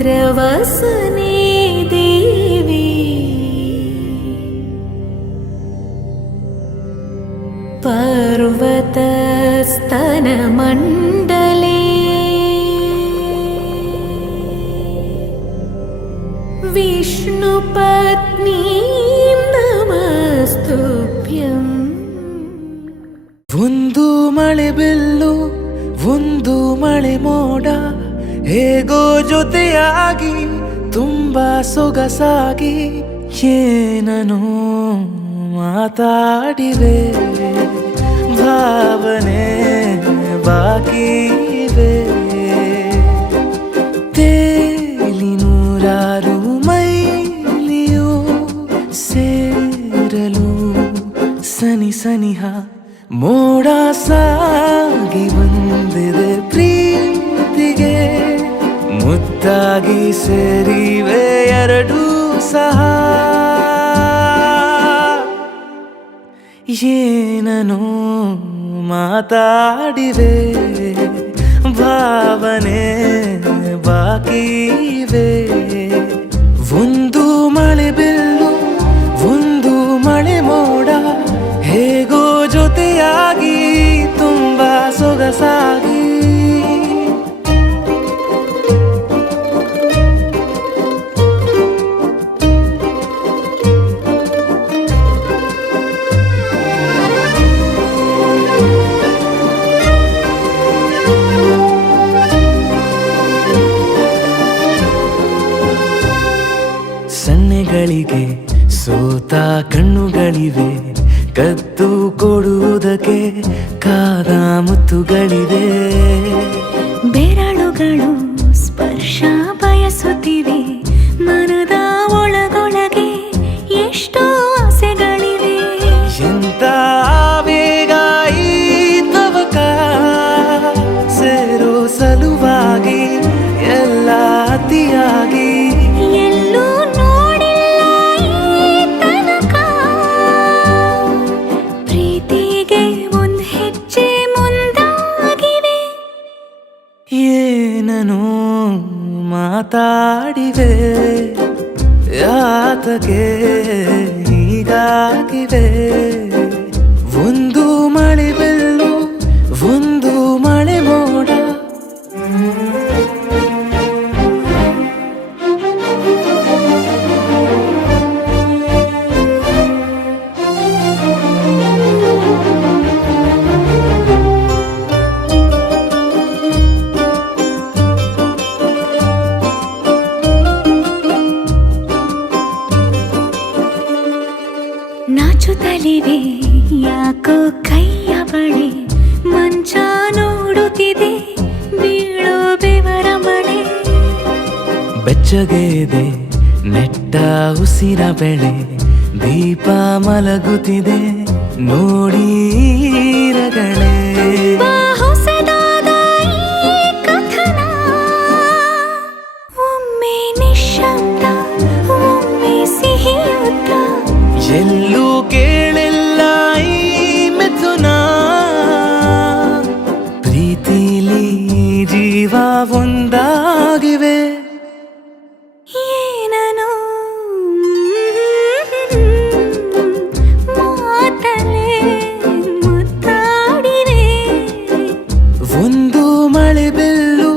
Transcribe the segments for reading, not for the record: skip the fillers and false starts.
समुद्रवसने देवी पर्वतस्तनमण्डले विष्णुपत्नी नमस्तुभ्यं ಒಂದು ಮಳೆ ಬಿಲ್ಲು ಒಂದು ಮಳೆ ಮೋಡ ಹೇಗೋ ಜೊತೆಯಾಗಿ ತುಂಬಾ ಸೊಗಸಾಗಿ ಏನನು ಮಾತಾಡಿವೆ ಭಾವನೆ ಬಾಕಿವೆ ತೇಲಿ ನೂರಾರು ಮೈಲಿಯು ಸೇರಲು ಸನಿ ಸನಿಹ ಮೋಡ ಸಾಗಿ ಬಂದಿದೆ ಪ್ರೀತಿಗೆ ಮುತ್ತಾಗಿ ಸೇರಿವೆ ಎರಡೂ ಸಹ ಏನನು ಮಾತಾಡಿವೆ ಭಾವನೆ ಬಾಕಿವೆ ಒಂದು ಮಳೆ ಬಿಲ್ಲು ಒಂದು ಮಳೆ ಮೋಡ ಹೇಗೋ ಜೊತೆಯಾಗಿ ತುಂಬಾ ಸೊಗಸಾಗಿ ಸನ್ನೆಗಳಿಗೆ ಸೋತ ಕಣ್ಣುಗಳಿವೆ ಕದ್ದು ಕೊಡುವುದಕ್ಕೆ ಕಾದ ಮುತ್ತುಗಳಿವೆ ಬೆರಳುಗಳು ಸ್ಪರ್ಶ ಬಯಸುತ್ತಿವೆ ಮನದ ಒಳಗೊಳಗೆ ಎಷ್ಟೋ ಆಸೆಗಳಿವೆ ಎಂತ ಬೇಗ ಈ ತವಕ ಸೇರೋ ಸಲುವಾಗಿ ಎಲ್ಲ ಅತಿಯಾಗಿ ಎಲ್ಲೂ ನೋಡಿಲ್ಲ ಈ ತನಕ ಪ್ರೀತಿಗೆ ಒಂದ್ ಹೆಜ್ಜೆ ಮುಂದಾಗಿವೆ ಏನನು ಮಾತಾಡಿವೆ ಯಾತಕ್ಕೆ ಹೀಗಾಗಿವೆ ಒಂದು ಮಳೆ ಬಿಲ್ಲು ಒಂದು ಮಳೆ ಮೋಡ ನಾಚುತ್ತಲಿವೆ ಯಾಕೋ ಕೈಯ ಬಳೆ ಮಂಚ ನೋಡುತ್ತಿದೆ ಬೀಳೋ ಬೆವರ ಮಳೆ ಬೆಚ್ಚಗೆದೆ ನೆಟ್ಟ ಉಸಿರ ಬೆಳೆ ದೀಪ ಮಲಗುತ್ತಿದೆ ನೋಡಿ ರಗಳೇ ಹೊಸದಾದ ಈ ಕಥನ ಒಮ್ಮೆ ನಿಶ್ಶಬ್ದ ಒಮ್ಮೆ ಸಿಹಿಯುತ್ತ ಎಲ್ಲೂ ಕೇಳಿಲ್ಲ ಈ ಮಿಥುನ ಪ್ರೀತಿಲಿ ಜೀವ ಒಂದಾಗಿವೆ ಏನನು ಮಾತಲೆ ಮುತ್ತಾಡಿವೆ ಒಂದು ಮಳೆ ಬಿಲ್ಲು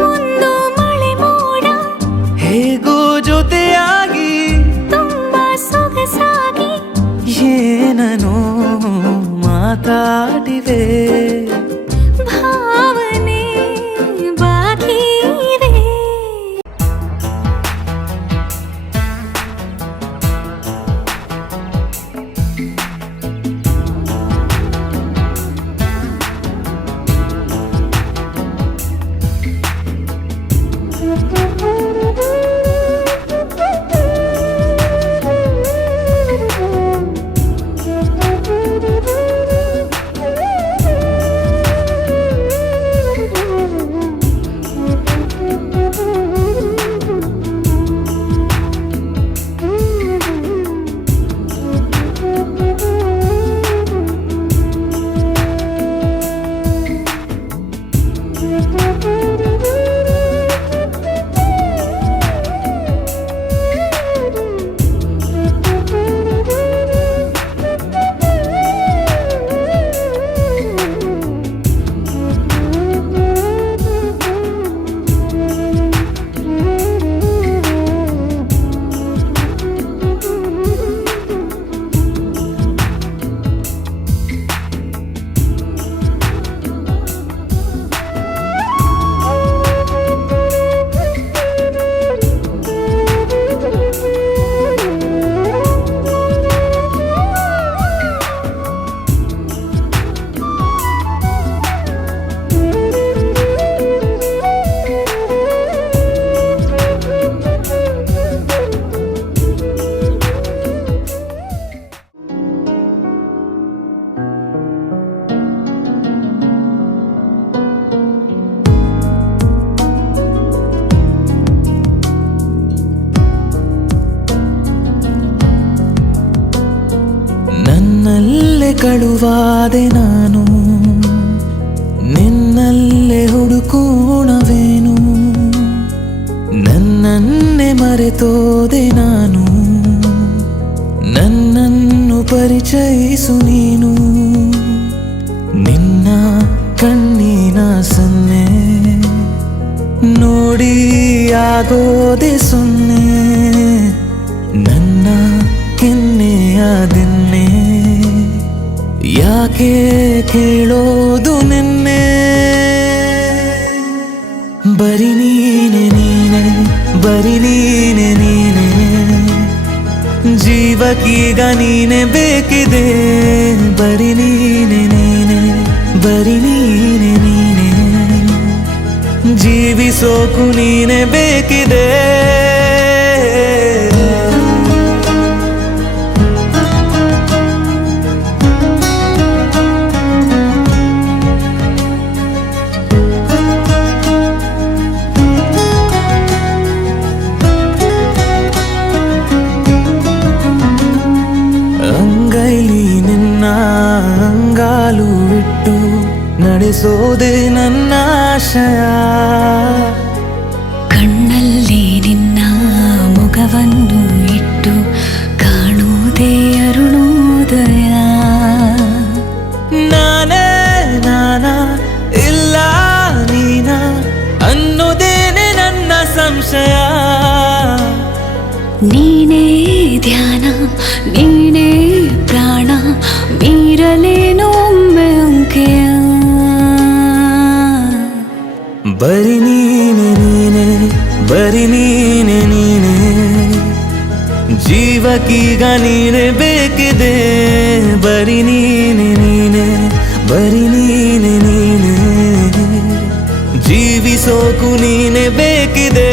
ಒಂದು ಮಳೆ ಮೋಡ ಹೇಗೋ ಜೊತೆಯಾಗಿ ತುಂಬಾ ಸೊಗಸಾಗಿ ಏನನು ಮಾತಾಡಿವೆ ಭಾವನೆ ಬಾಕಿವೆ ನನ್ನಲ್ಲೇ ಕಳುವಾದೆ ನಾನು, ನಿನ್ನಲ್ಲೇ ಹುಡುಕೋಣವೇನು, ನನ್ನನ್ನೇ ಮರೆತೋದೆ ನಾನು, ನನ್ನನ್ನು ಪರಿಚಯಿಸು ನೀನು. ನಿನ್ನ ಕಣ್ಣಿನ ಸನ್ನೆ ನೋಡಿ ಆಗೋದೆ ಸೊನ್ನೆ, ನನ್ನ ಕೆನ್ನೆಯ ದಿನ್ನೆ ಯಾಕೆ ಕೇಳೋದು ನಿನ್ನೆ. ಬರಿ ನೀನೆ ನೀನೆ, ಬರಿ ನೀನೆ ನೀನೆ, ಜೀವಕ್ಕೀಗ ನೀನೆ ಬೇಕಿದೆ. ಬರಿ ನೀನೆ ನೀನೆ, ಬರಿ ನೀನೆ ನೀನೆ, ಜೀವಿಸೋಕು ನೀನೆ ಬೇಕಿದೆ. ಅಂಗೈಲಿ ನಿನ್ನ ಅಂಗಾಲು ಇಟ್ಟು ನಡೆಸೋದೆ ನನ್ನ ಆಶಯ, ಕಣ್ಣಲ್ಲಿ ನಿನ್ನ ಮುಖವನ್ನು ಇಟ್ಟು ಕಾಣುವುದೇ ಅರುಣೋದಯ. ನಾನೇ ನಾನ ಇಲ್ಲ ನೀನ ಅನ್ನೋದೇನೆ ನನ್ನ ಸಂಶಯ. ನೀನೇ ಧ್ಯಾನ, ನೀನೇ ಪ್ರಾಣ, ಮೀರಲೇನೋ ಒಮ್ಮೆ ಅಂಕೆಯ. ಬರಿ ನೀನೆ ನೀನೆ, ಬರಿ ನೀನೆ ನೀನೆ, ಜೀವಕ್ಕೀಗ ನೀನೆ ಬೇಕಿದೆ. ಬರಿ ನೀನೆ ನೀನೆ, ಬರಿ ನೀನೆ ನೀನೆ, ಜೀವಿಸೋಕು ನೀನೆ ಬೇಕಿದೆ.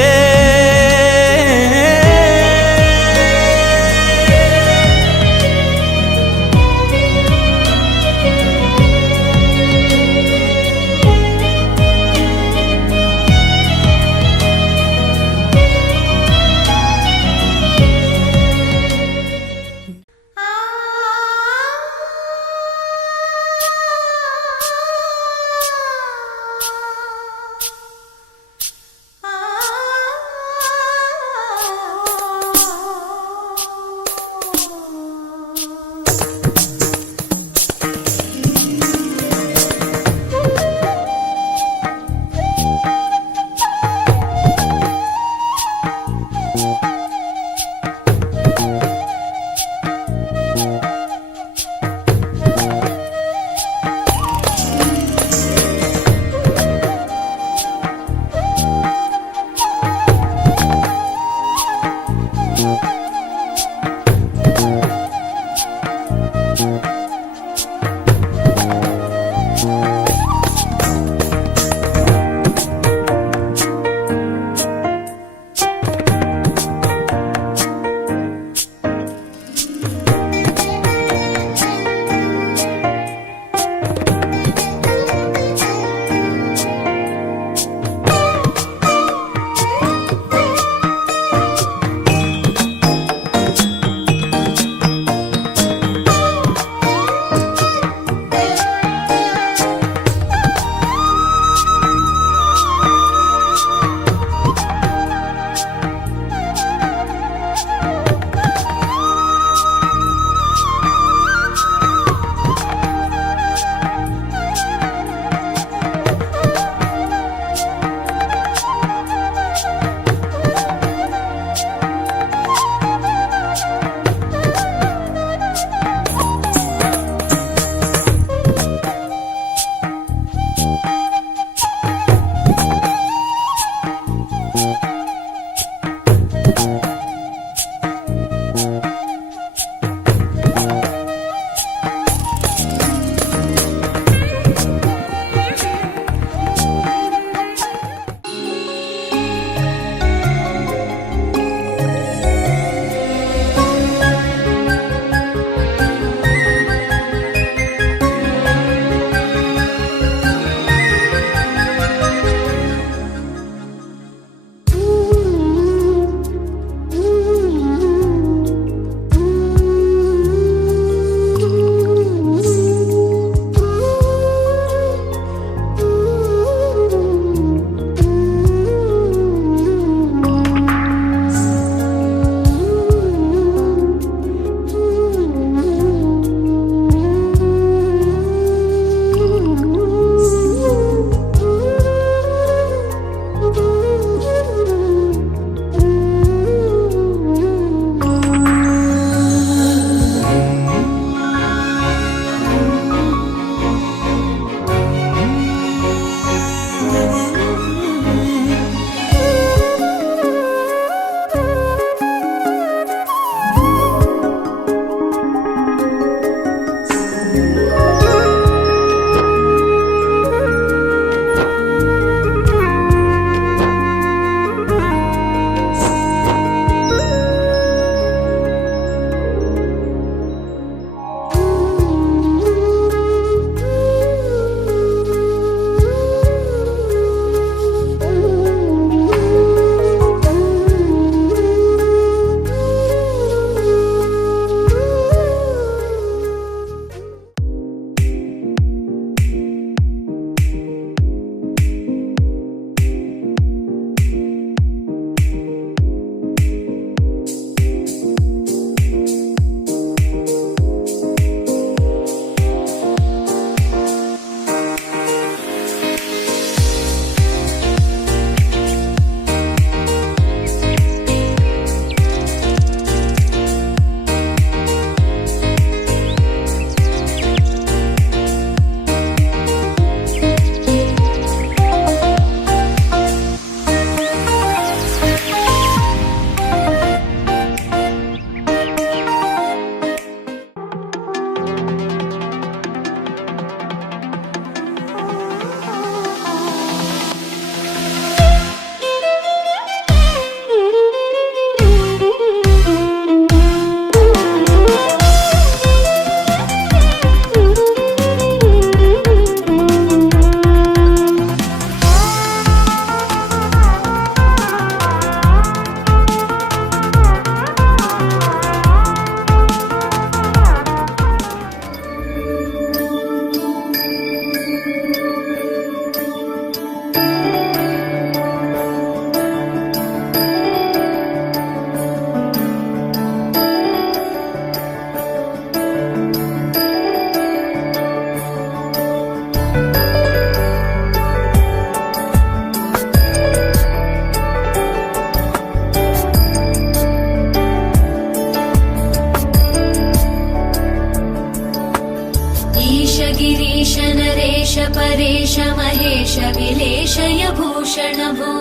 परेश महेश विलेशय भूषण भो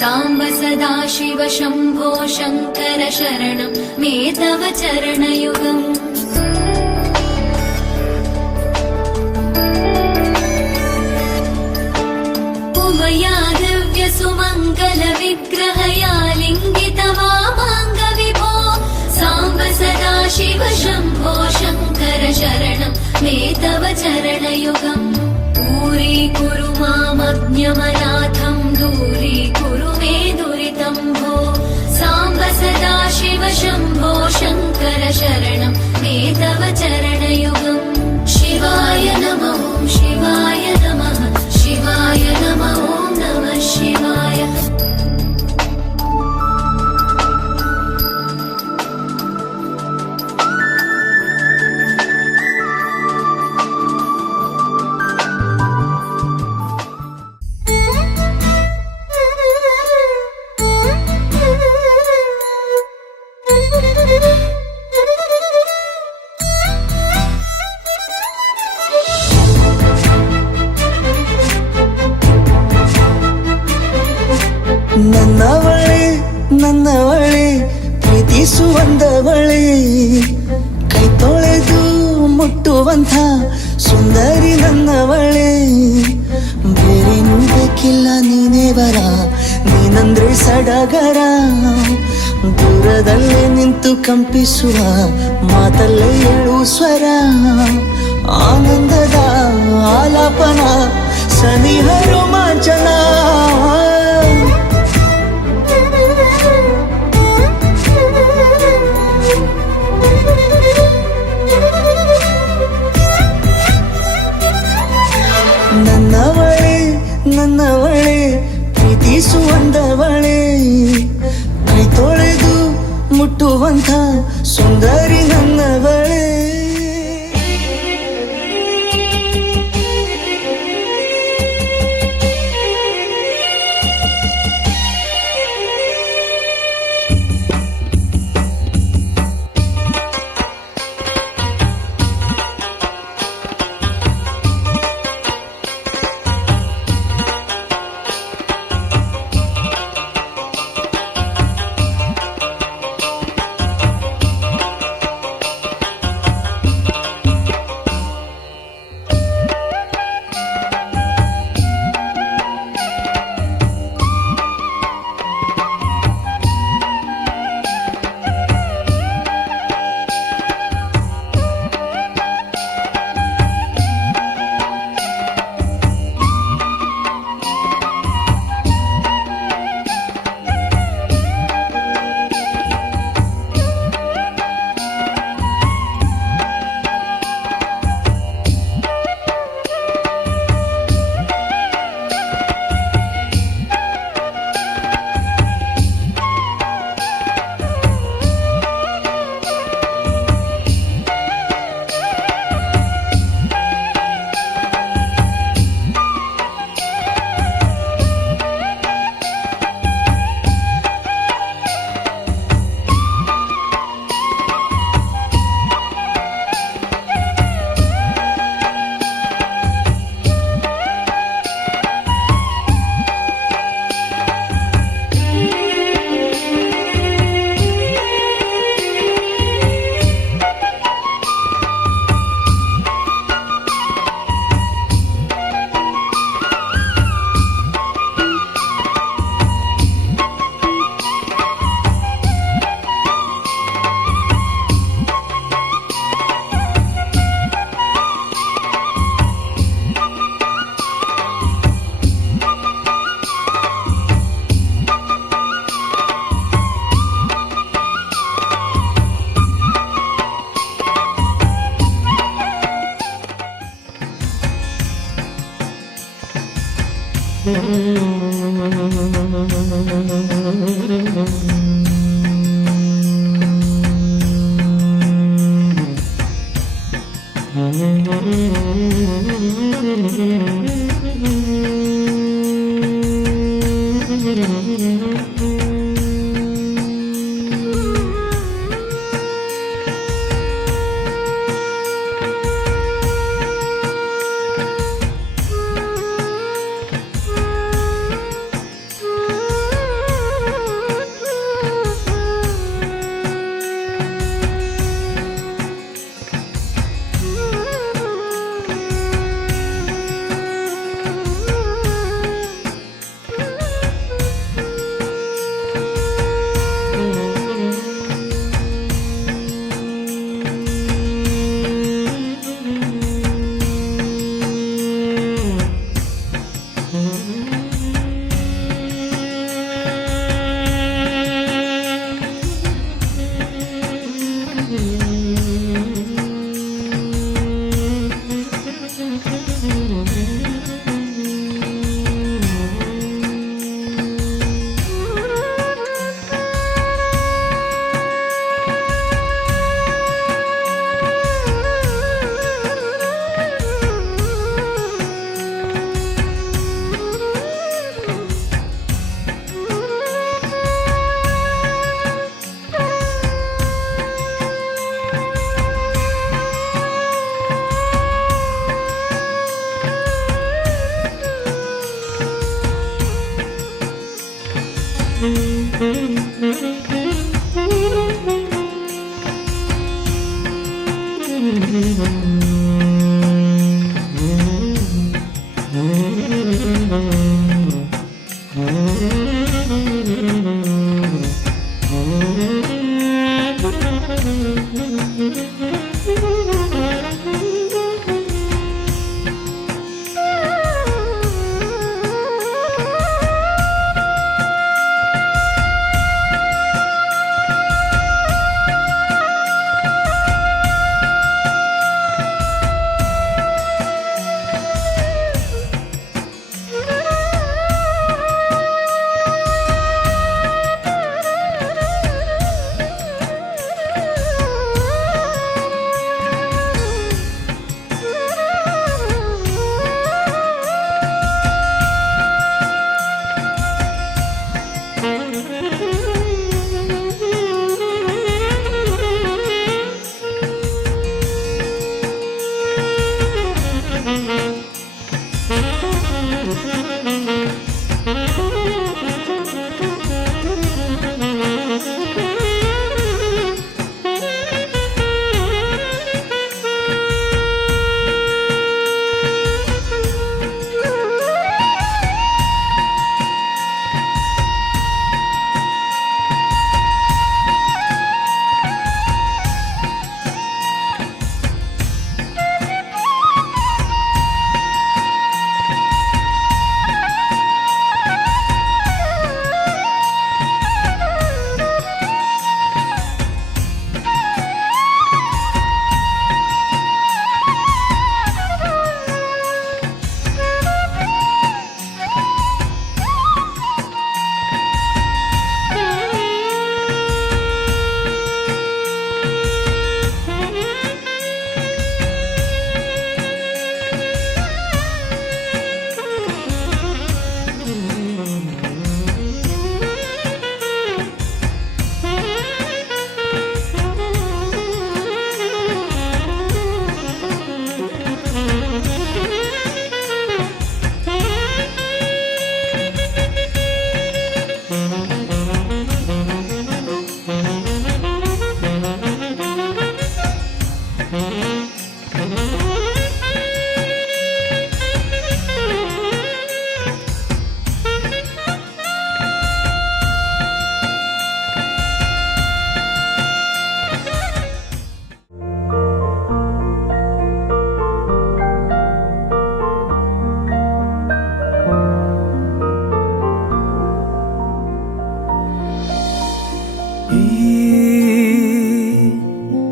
साम्ब सदा शिव शम्भो शङ्कर शरणं मे तव चरणयुगम् उमया दिव्य सुमङ्गल विग्रहया लिङ्गित वामाङ्गविभो साम्ब सदा शिव शम्भो शङ्कर शरणं मे तव चरणयुगम् दूरीकुरु मामज्ञमनाथं दूरीकुरु मे दुरितं भो साम्ब सदा शिव शम्भो शङ्कर शरणं मे तव चरणयुगम् शिवाय नमः शिवाय नमः शिवाय नमः ॐ नमः शिवाय ನನ್ನವಳೆ ಪ್ರೀತಿಸುವಂದವಳೆ ಕೈ ತೊಳೆದು ಮುಟ್ಟುವಂಥ ಸುಂದರಿ ನನ್ನವಳೆ ಬೇರೇನೂ ಬೇಕಿಲ್ಲ ನೀನೇ ವರ ನೀನಂದ್ರೆ ಸಡಗರ ದೂರದಲ್ಲೇ ನಿಂತು ಕಂಪಿಸುವ ಮಾತಲ್ಲೇ ಏಳು ಸ್ವರ ಆನಂದದ ಆಲಾಪನ ಸನಿಹ ರೋಮಾಂಚನ ನನ್ನವಳೆ ಪ್ರೀತಿಸುವಂದವಳೆ ಕೈ ತೊಳೆದು ಮುಟ್ಟುವಂಥ ಸುಂದರಿ ನನ್ನವಳೆ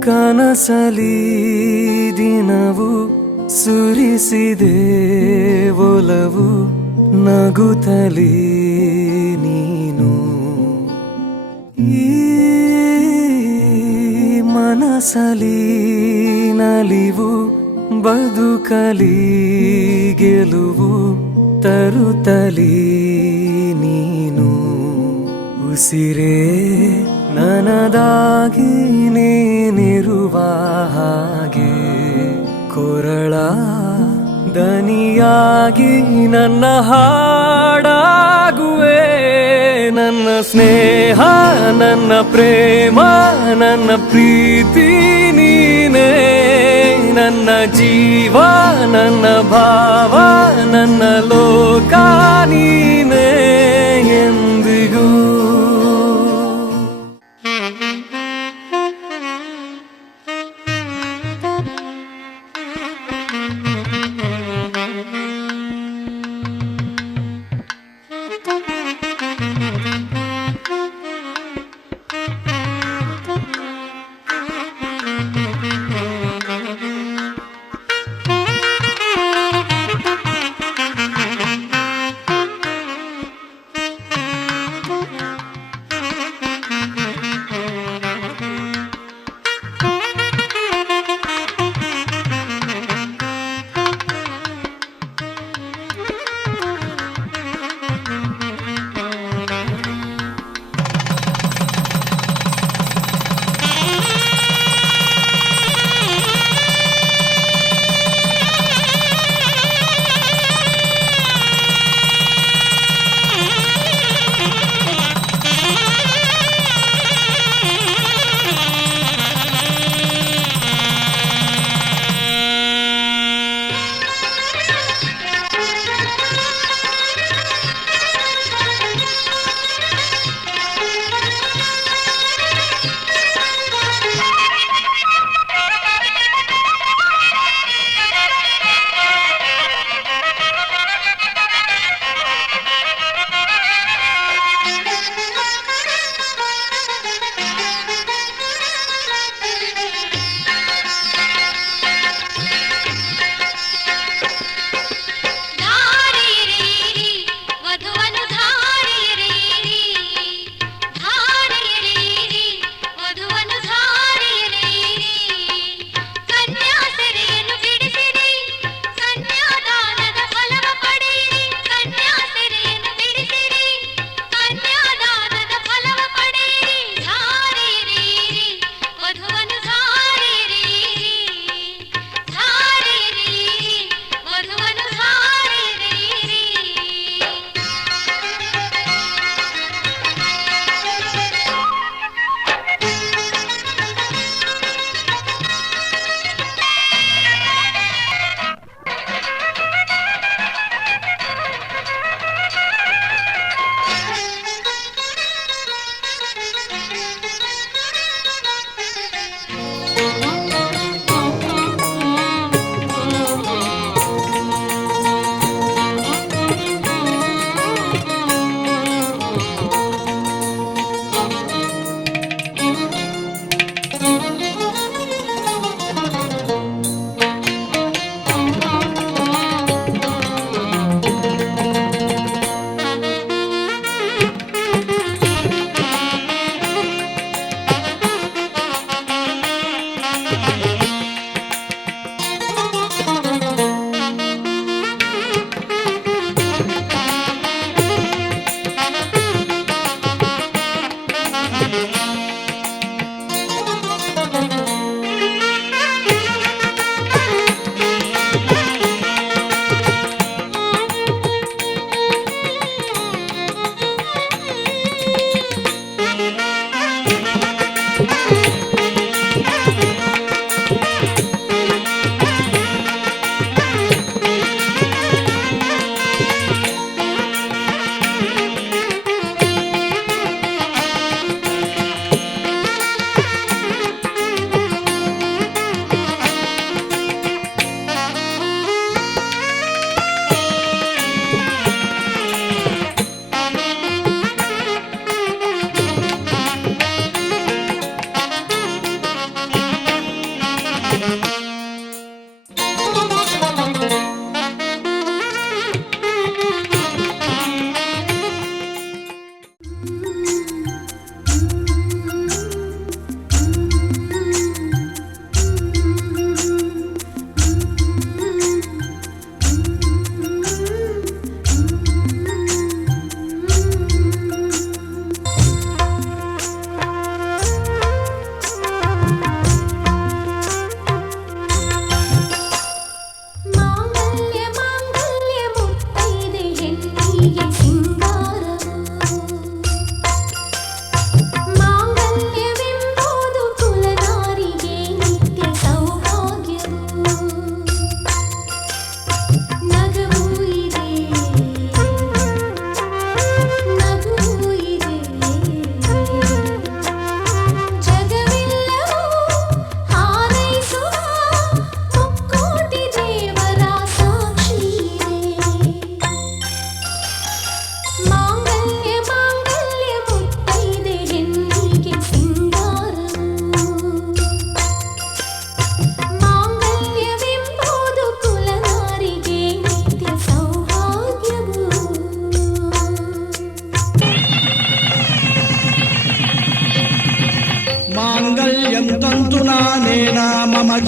ಕನಸಲಿ ದಿನವು ಸುರಿಸಿದೆ ಒಲವು ನಗುತ್ತಲೀ ನೀನು ಈ ಮನಸಲಿ ನಲಿವು ಬದುಕಲಿ ಗೆಲುವು ತರುತ್ತಲೀ ನೀನು ಉಸಿರೇ ನನದಾಗಿ ನೀನಿರುವ ಹಾಗೆ ಕೊರಳ ದನಿಯಾಗಿ ನನ್ನ ಹಾಡಾಗುವೆ ನನ್ನ ಸ್ನೇಹ ನನ್ನ ಪ್ರೇಮ ನನ್ನ ಪ್ರೀತಿ ನೀನೇ ನನ್ನ ಜೀವ ನನ್ನ ಭಾವ ನನ್ನ ಲೋಕ ನೀನೇ ಎಂದಿಗೂ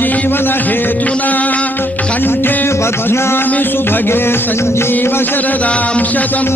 जीवन हेतुना कंठे बध्नामि सुभगे संजीव शरदां शतम्।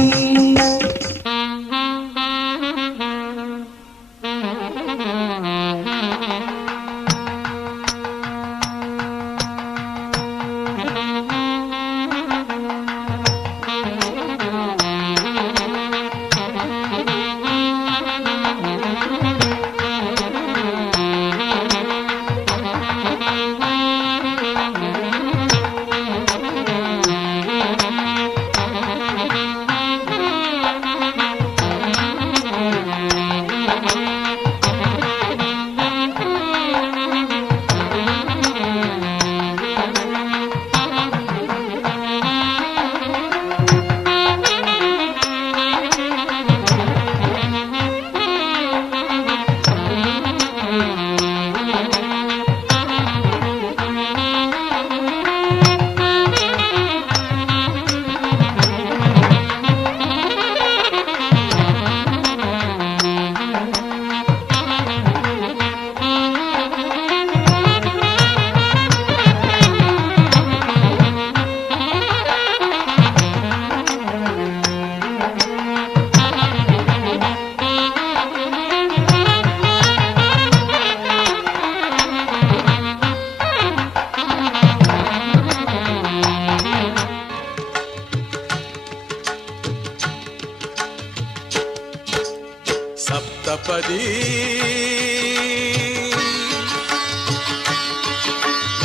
ಸಪ್ತಪದಿ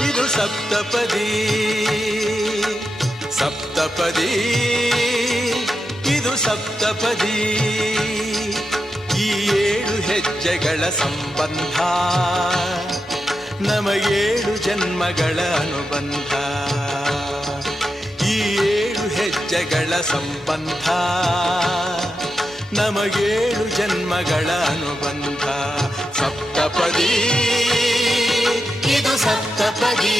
ಇದು ಸಪ್ತಪದಿ ಸಪ್ತಪದಿ ಇದು ಸಪ್ತಪದಿ ಈ ಏಳು ಹೆಜ್ಜೆಗಳ ಸಂಬಂಧ ನಮಗೇಳು ಜನ್ಮಗಳ ಅನುಬಂಧ ಈ ಏಳು ಹೆಜ್ಜೆಗಳ ಸಂಬಂಧ ನಮಗೇಳು ಜನ್ಮಗಳ ಅನುಬಂಧ ಸಪ್ತಪದಿ ಇದು ಸಪ್ತಪದಿ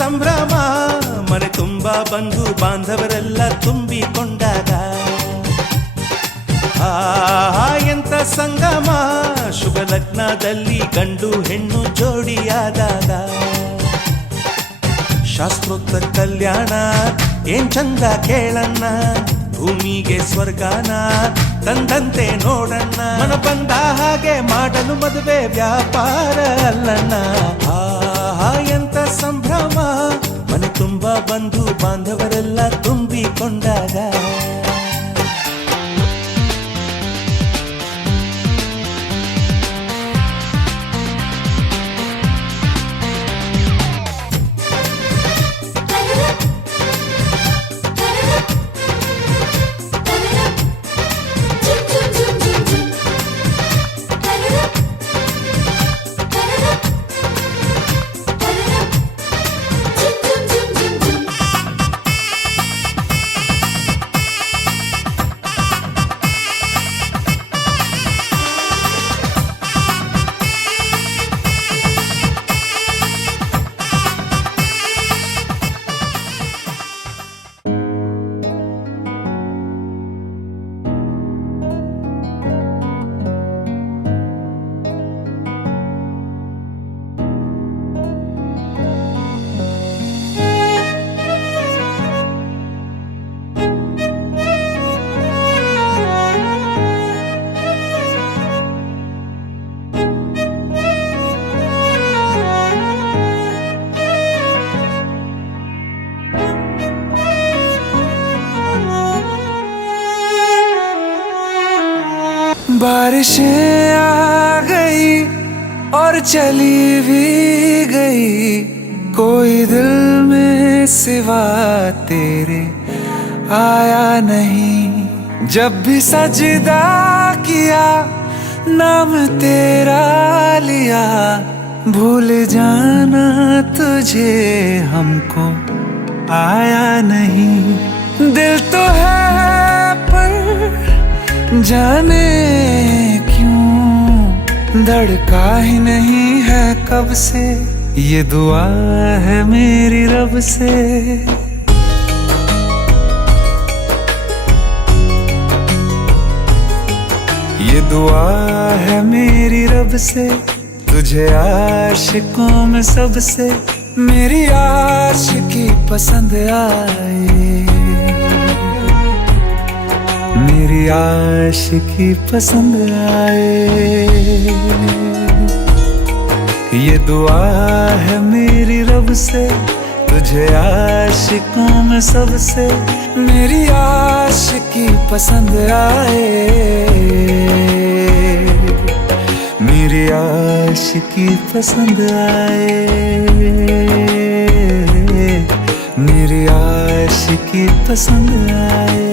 ಸಂಭ್ರಮ ಮನೆ ತುಂಬಾ ಬಂಧು ಬಾಂಧವರೆಲ್ಲ ತುಂಬಿಕೊಂಡಾಗ ಎಂತ ಸಂಗಮ ಶುಭ ಲಗ್ನದಲ್ಲಿ ಗಂಡು ಹೆಣ್ಣು ಜೋಡಿಯಾದಾಗ ಶಾಸ್ತ್ರೋಕ್ತ ಕಲ್ಯಾಣ ಏನ್ ಚಂದ ಕೇಳಣ್ಣ ಭೂಮಿಗೆ ಸ್ವರ್ಗಾನ ತಂದಂತೆ ನೋಡಣ್ಣ ಮನ ಬಂದ ಹಾಗೆ ಮಾಡಲು ಮದುವೆ ವ್ಯಾಪಾರ ಅಲ್ಲಣ್ಣ ಎಂತ ಸಂಭ್ರಮ ಮನೆ ತುಂಬಾ ಬಂಧು ಬಾಂಧವರೆಲ್ಲ ತುಂಬಿಕೊಂಡಾಗ बारिशें आ गई और चली भी गई कोई दिल में सिवा तेरे आया नहीं जब भी सजदा किया नाम तेरा लिया भूल जाना तुझे हमको आया नहीं दिल तो है पर जाने क्यों धड़का ही नहीं है कब से ये दुआ है मेरी रब से ये दुआ है मेरी रब से तुझे आशिकों में सबसे मेरी आशिकी पसंद आए मेरी आशिकी पसंद आए ये दुआ है मेरी रब से तुझे आशिकों में सबसे मेरी आशिकी पसंद आए मेरी आशिकी पसंद आए मेरी आशिकी पसंद आए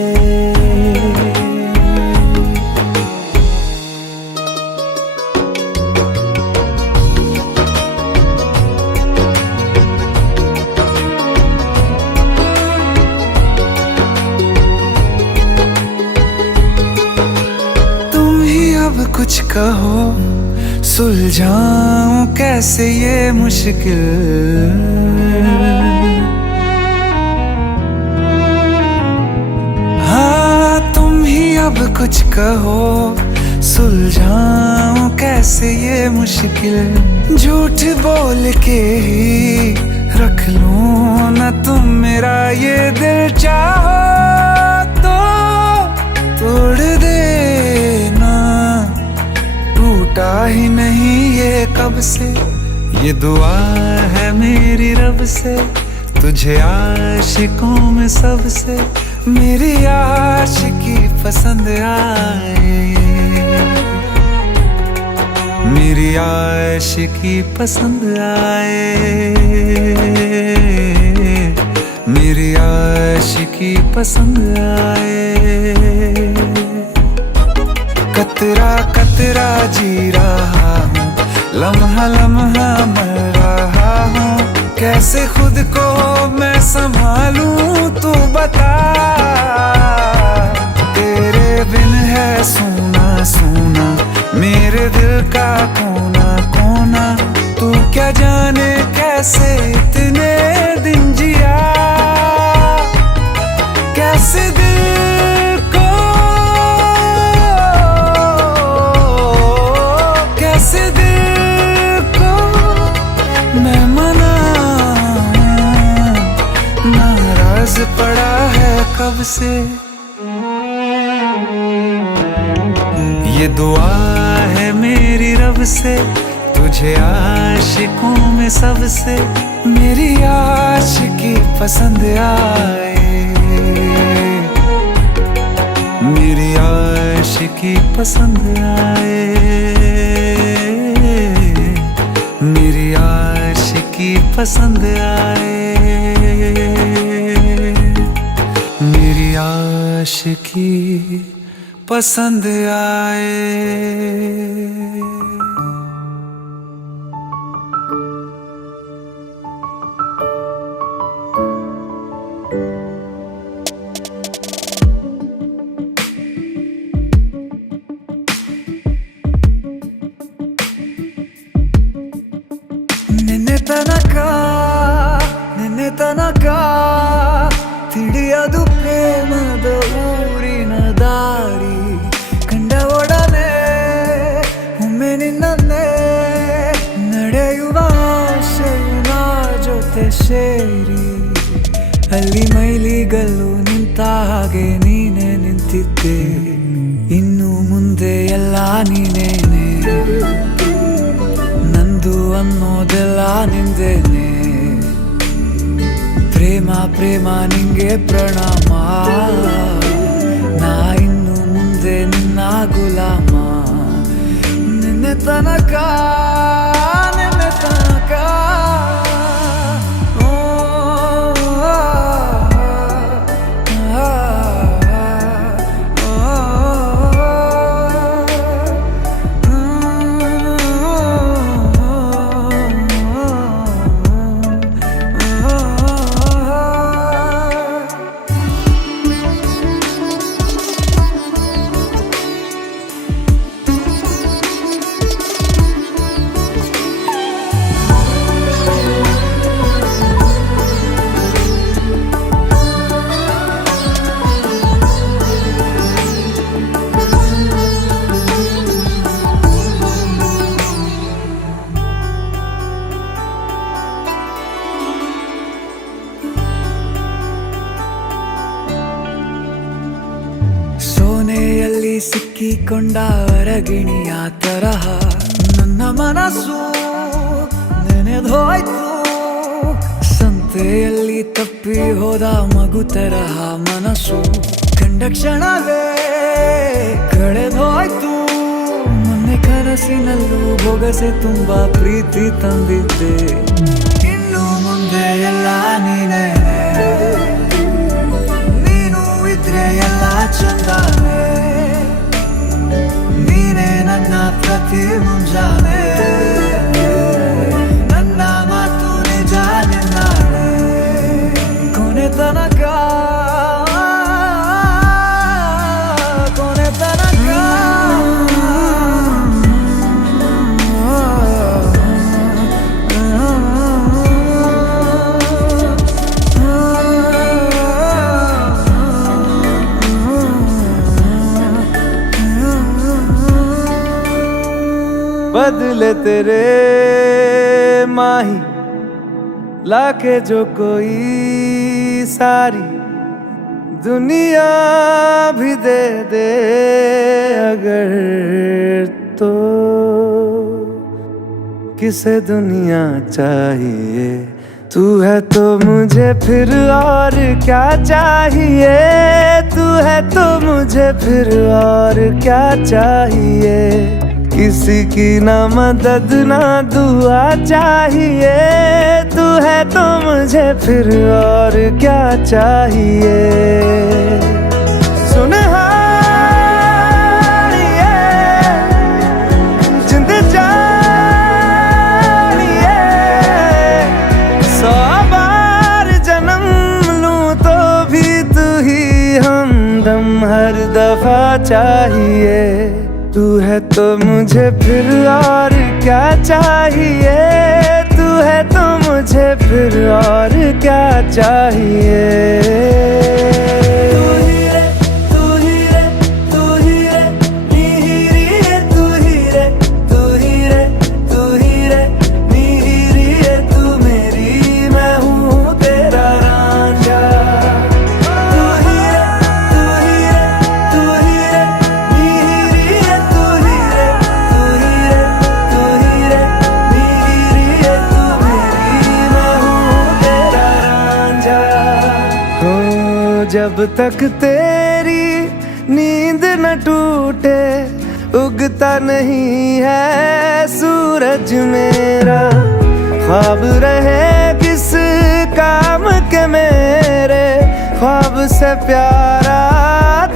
कुछ कहो सुलझाऊं कैसे ये मुश्किल हाँ तुम ही अब कुछ कहो सुलझाऊं कैसे ये मुश्किल झूठ बोल के ही रख लूं ना तुम मेरा ये दिल चाहो तो तोड़ देना टूटा ही नहीं ये कब से ये दुआ है मेरी रब से तुझे आशिकों में सबसे मेरी आशिकी पसंद आए मेरी आशिकी पसंद आए मेरी आशिकी पसंद आए कतरा कतरा जी रहा हूँ लम्हा लम्हा मर रहा हूँ कैसे खुद को मैं संभालूं तू बता तेरे बिन है सोना सोना मेरे दिल का कोना कोना तू क्या जाने कैसे इतने से। ये दुआ है मेरी रब से, तुझे आशिकों में सबसे मेरी आशिकी पसंद आए, मेरी आशिकी पसंद आए, मेरी आशिकी पसंद आए, मेरी आशिकी पसंद आए। ನಿನ್ನೆ ತನಕ ತಿಳಿಯದು ಪ್ರೇಮದ ಊರಿನ ದಾರಿ, ಕಂಡ ಒಡನೆ ಒಮ್ಮೆ ನಿನ್ನೇ ನಡೆಯುವ ಆಸೆಯ ಜೊತೆ ಸೇರಿ, ಅಲ್ಲಿ ಮೈಲಿಗಲ್ಲು ನಿಂತ ಹಾಗೆ ನೀನೆ ನಿಂತಿದ್ದೆ, ಇನ್ನು ಮುಂದೆ ಎಲ್ಲ ನೀನೇನೆ, ನಂದು ಅನ್ನೋದೆಲ್ಲ ನಿಂದೇನೆ, ಪ್ರೇಮ ಪ್ರೇಮ ನಿಂಗೆ ಪ್ರಣಾಮ, ನಾ ಇನ್ನು ಮುಂದೆ ನಿನ್ನ ಗುಲಾಮ, ನಿನ್ನೆ ತನಕ ನಿನ್ನೆ ತನಕ ಸೋನೆಯಲ್ಲಿ ಸಿಕ್ಕಿಕೊಂಡ ಅರಗಿಣಿಯ ತರಹ ನನ್ನ ಮನಸ್ಸು ನೆನೆದೋಯ್ತು, ಸಂತೆಯಲ್ಲಿ ತಪ್ಪಿ ಹೋದ ಮಗು ತರಹ ಮನಸ್ಸು ಕಂಡ ಕ್ಷಣವೇ ಕಳೆದೋಯ್ತು, ಮೊನ್ನೆ ಕನಸಿನಲ್ಲೂ ಬೊಗಸೆ ತುಂಬಾ ಪ್ರೀತಿ ತಂದಿದ್ದೆ, ಇನ್ನು ಮುಂದೆ ಎಲ್ಲ ನೀನೇ, ನೀನು ಇದ್ರೆ ಎಲ್ಲ ಚಂದಾನೆ, ನೀನೇ ನನ್ನ ಪ್ರತಿ ಮುಂಜಾನೆ, ನನ್ನ ಮಾತು ನಿಜ ನಿನ್ನಾನೆ, ಕೊನೆ ತನಕ ಕೊನೆ ತನಕ बदले तेरे माही लाके जो कोई सारी दुनिया भी दे दे अगर, तो किसे दुनिया चाहिए, तू है तो मुझे फिर और क्या चाहिए, तू है तो मुझे फिर और क्या चाहिए, किसी की ना मदद ना दुआ चाहिए, तू है तो मुझे फिर और क्या चाहिए, सुनहारिए जिंद जानिए, 100 बार जन्म लूं तो भी तू ही हमदम हर दफा चाहिए, तू है तो मुझे फिर और क्या चाहिए, तू है तो मुझे फिर और क्या चाहिए, तू ही रे तू ही रे तू ही रे नी ही रे तू ही रे तू ही रे तू ही रे नी ही रे, तू मेरी मैं हूँ तेरा रांझा, तू ही रे जब तक तेरी नींद न टूटे उगता नहीं है सूरज मेरा। ख्वाब रहे किस काम के मेरे, ख्वाब से प्यारा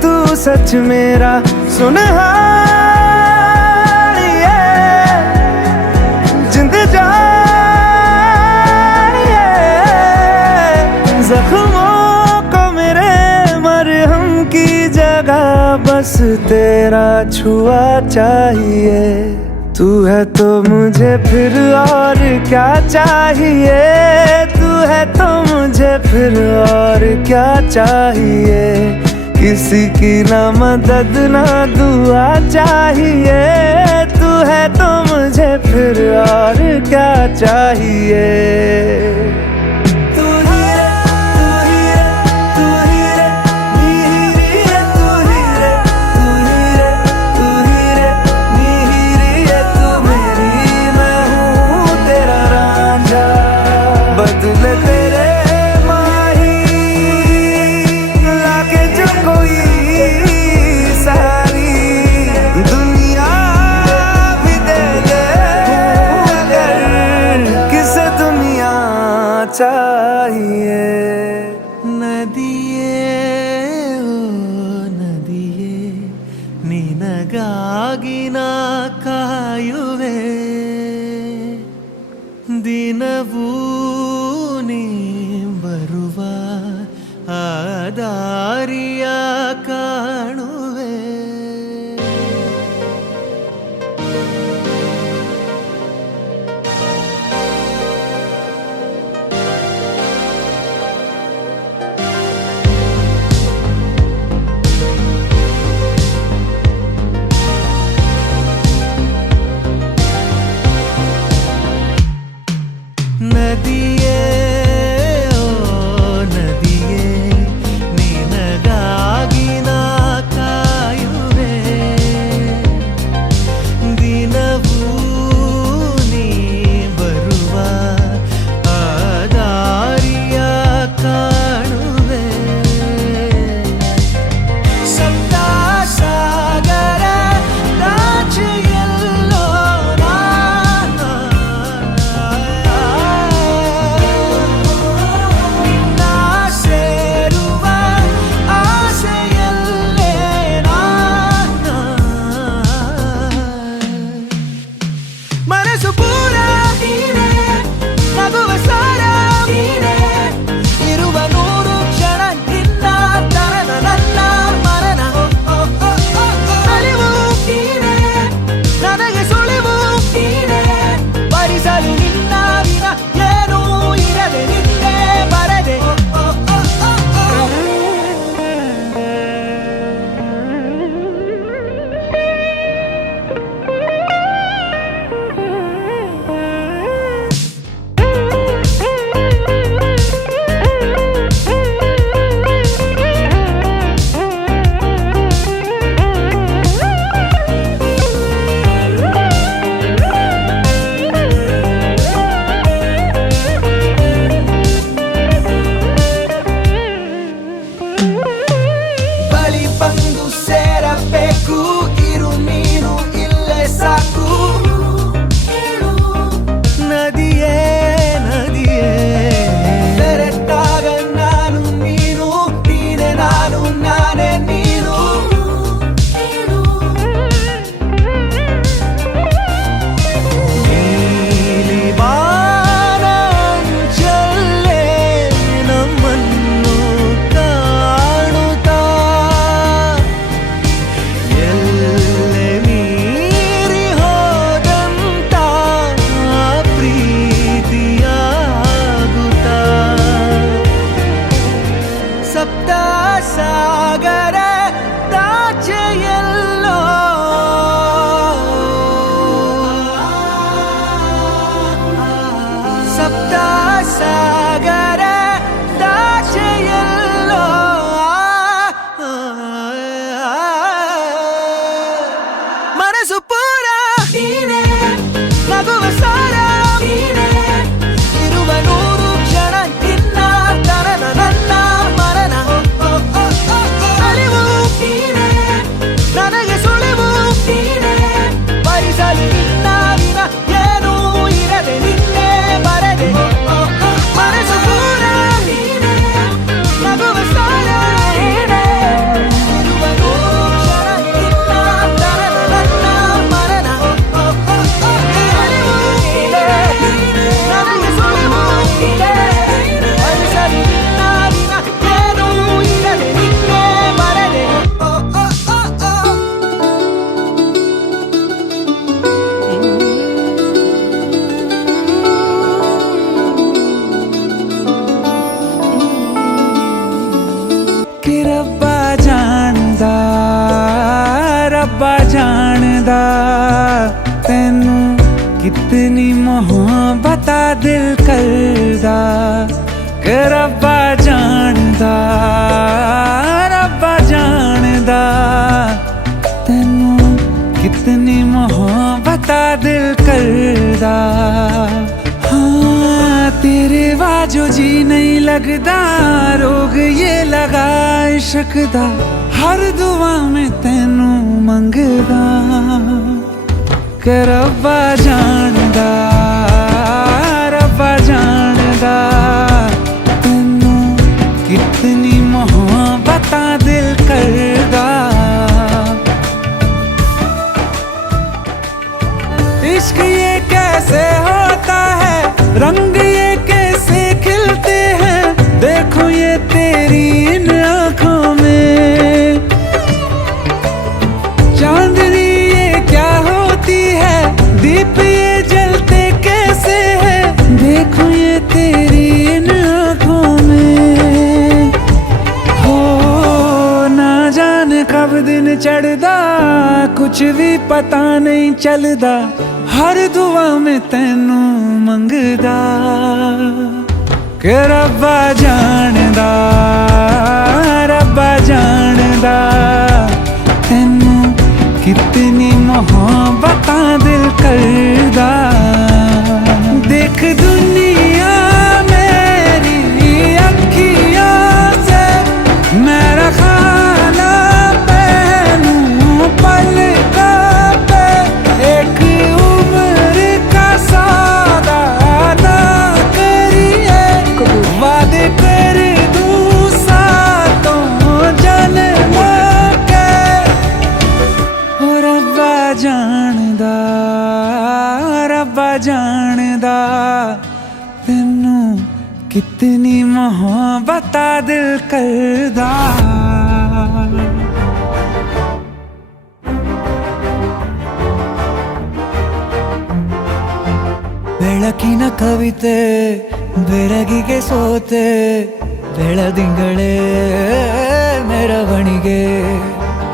तू सच मेरा। सुन हारिए जिंद जानिए, जख्मों को मेरे मरहम की जगह बस तेरा छुआ चाहिए। तू है तो मुझे फिर और क्या चाहिए, तू है तो मुझे फिर और क्या चाहिए। किसी की ना मदद ना दुआ चाहिए, तू है तो मुझे फिर और क्या चाहिए। बदले तेरे माही लाके जो कोई सारी दुनिया भी दे दे, अगर किसे दुनिया चाहिए। ನದಿಯೇ ಓ ನದಿಯೇ ನಿನಗಾಗಿ ನಾ ಕಾಯುವೆ, ದಿನವೂ ನೀ ಬರುವ ಆ ದಾರಿಯ ಕಾಣುವೆ। ನದಿಯೇ ಓ ನದಿಯೇ ನಿನಗಾಗಿ ನಾ ಕಾಯುವೆ, ದಿನವೂ ನೀ ಬರುವ ಆ ದಾರಿಯ ಕಾಣುವೆ। ಸಪ್ತ ಸಾಗರ ನಾಚಿಯಲ್ಲೋ ಮನಸ್ಸು ಪೂರ ನೀನೆ, ನಗುವ ಸಾರ ನೀನೆ, ಇರುವ ನೂರು ಕ್ಷಣ ನಿನ್ನ ತರನ ನನ್ನ ಮರಣ ಅರಿವು ನೀನೆ, ನನಗೆ ಸುಳಿವು ನೀನೆ, ಭರಿಸಲು ನಿನ್ನ ವಿನ ಏನೂ ಇರದೆ ನಿನ್ನೆ ಬರದೆ। कितनी मोहब्बत दिल करदा कि रब्बा जानदा तैनू कितनी मोहब्बत दिल करदा। हाँ तेरे बाजो जी नहीं लगदा रोग ये लगा इश्क दा हर दुआ में तैनू मंगदा कि रब्बा जानदा तैनू कितनी मोहब्बत दिल करदा। इश्क ये कैसे होता है रंग ये कैसे खिलते हैं देखो ये तेरी इन आँखों में। चांदनी ये क्या होती है दीप ये जलते कैसे है देखो ये तेरी इन आँखों में। हो ना जाने कब दिन चढ़दा कुछ भी पता नहीं चलदा हर दुआ में तैनू मंगदा कि रब्बा जानदा तैनू कितनी मोहब्बत दिल करदा। देख दुनिया मेरी अखियों से मेरा खाना पहनू पलकों पे एक उम्र का सौदा ना करिए वादे कर दूं सातों जन्मों के। ओ रब्बा जानदा तैनू कितनी मोहब्बत दिल करदा। ಬೆಳಕಿನ ಕವಿತೆ ಬೆರಗಿಗೆ ಸೋತೆ ಬೆಳದಿಂಗಳೇ ಮೆರವಣಿಗೆ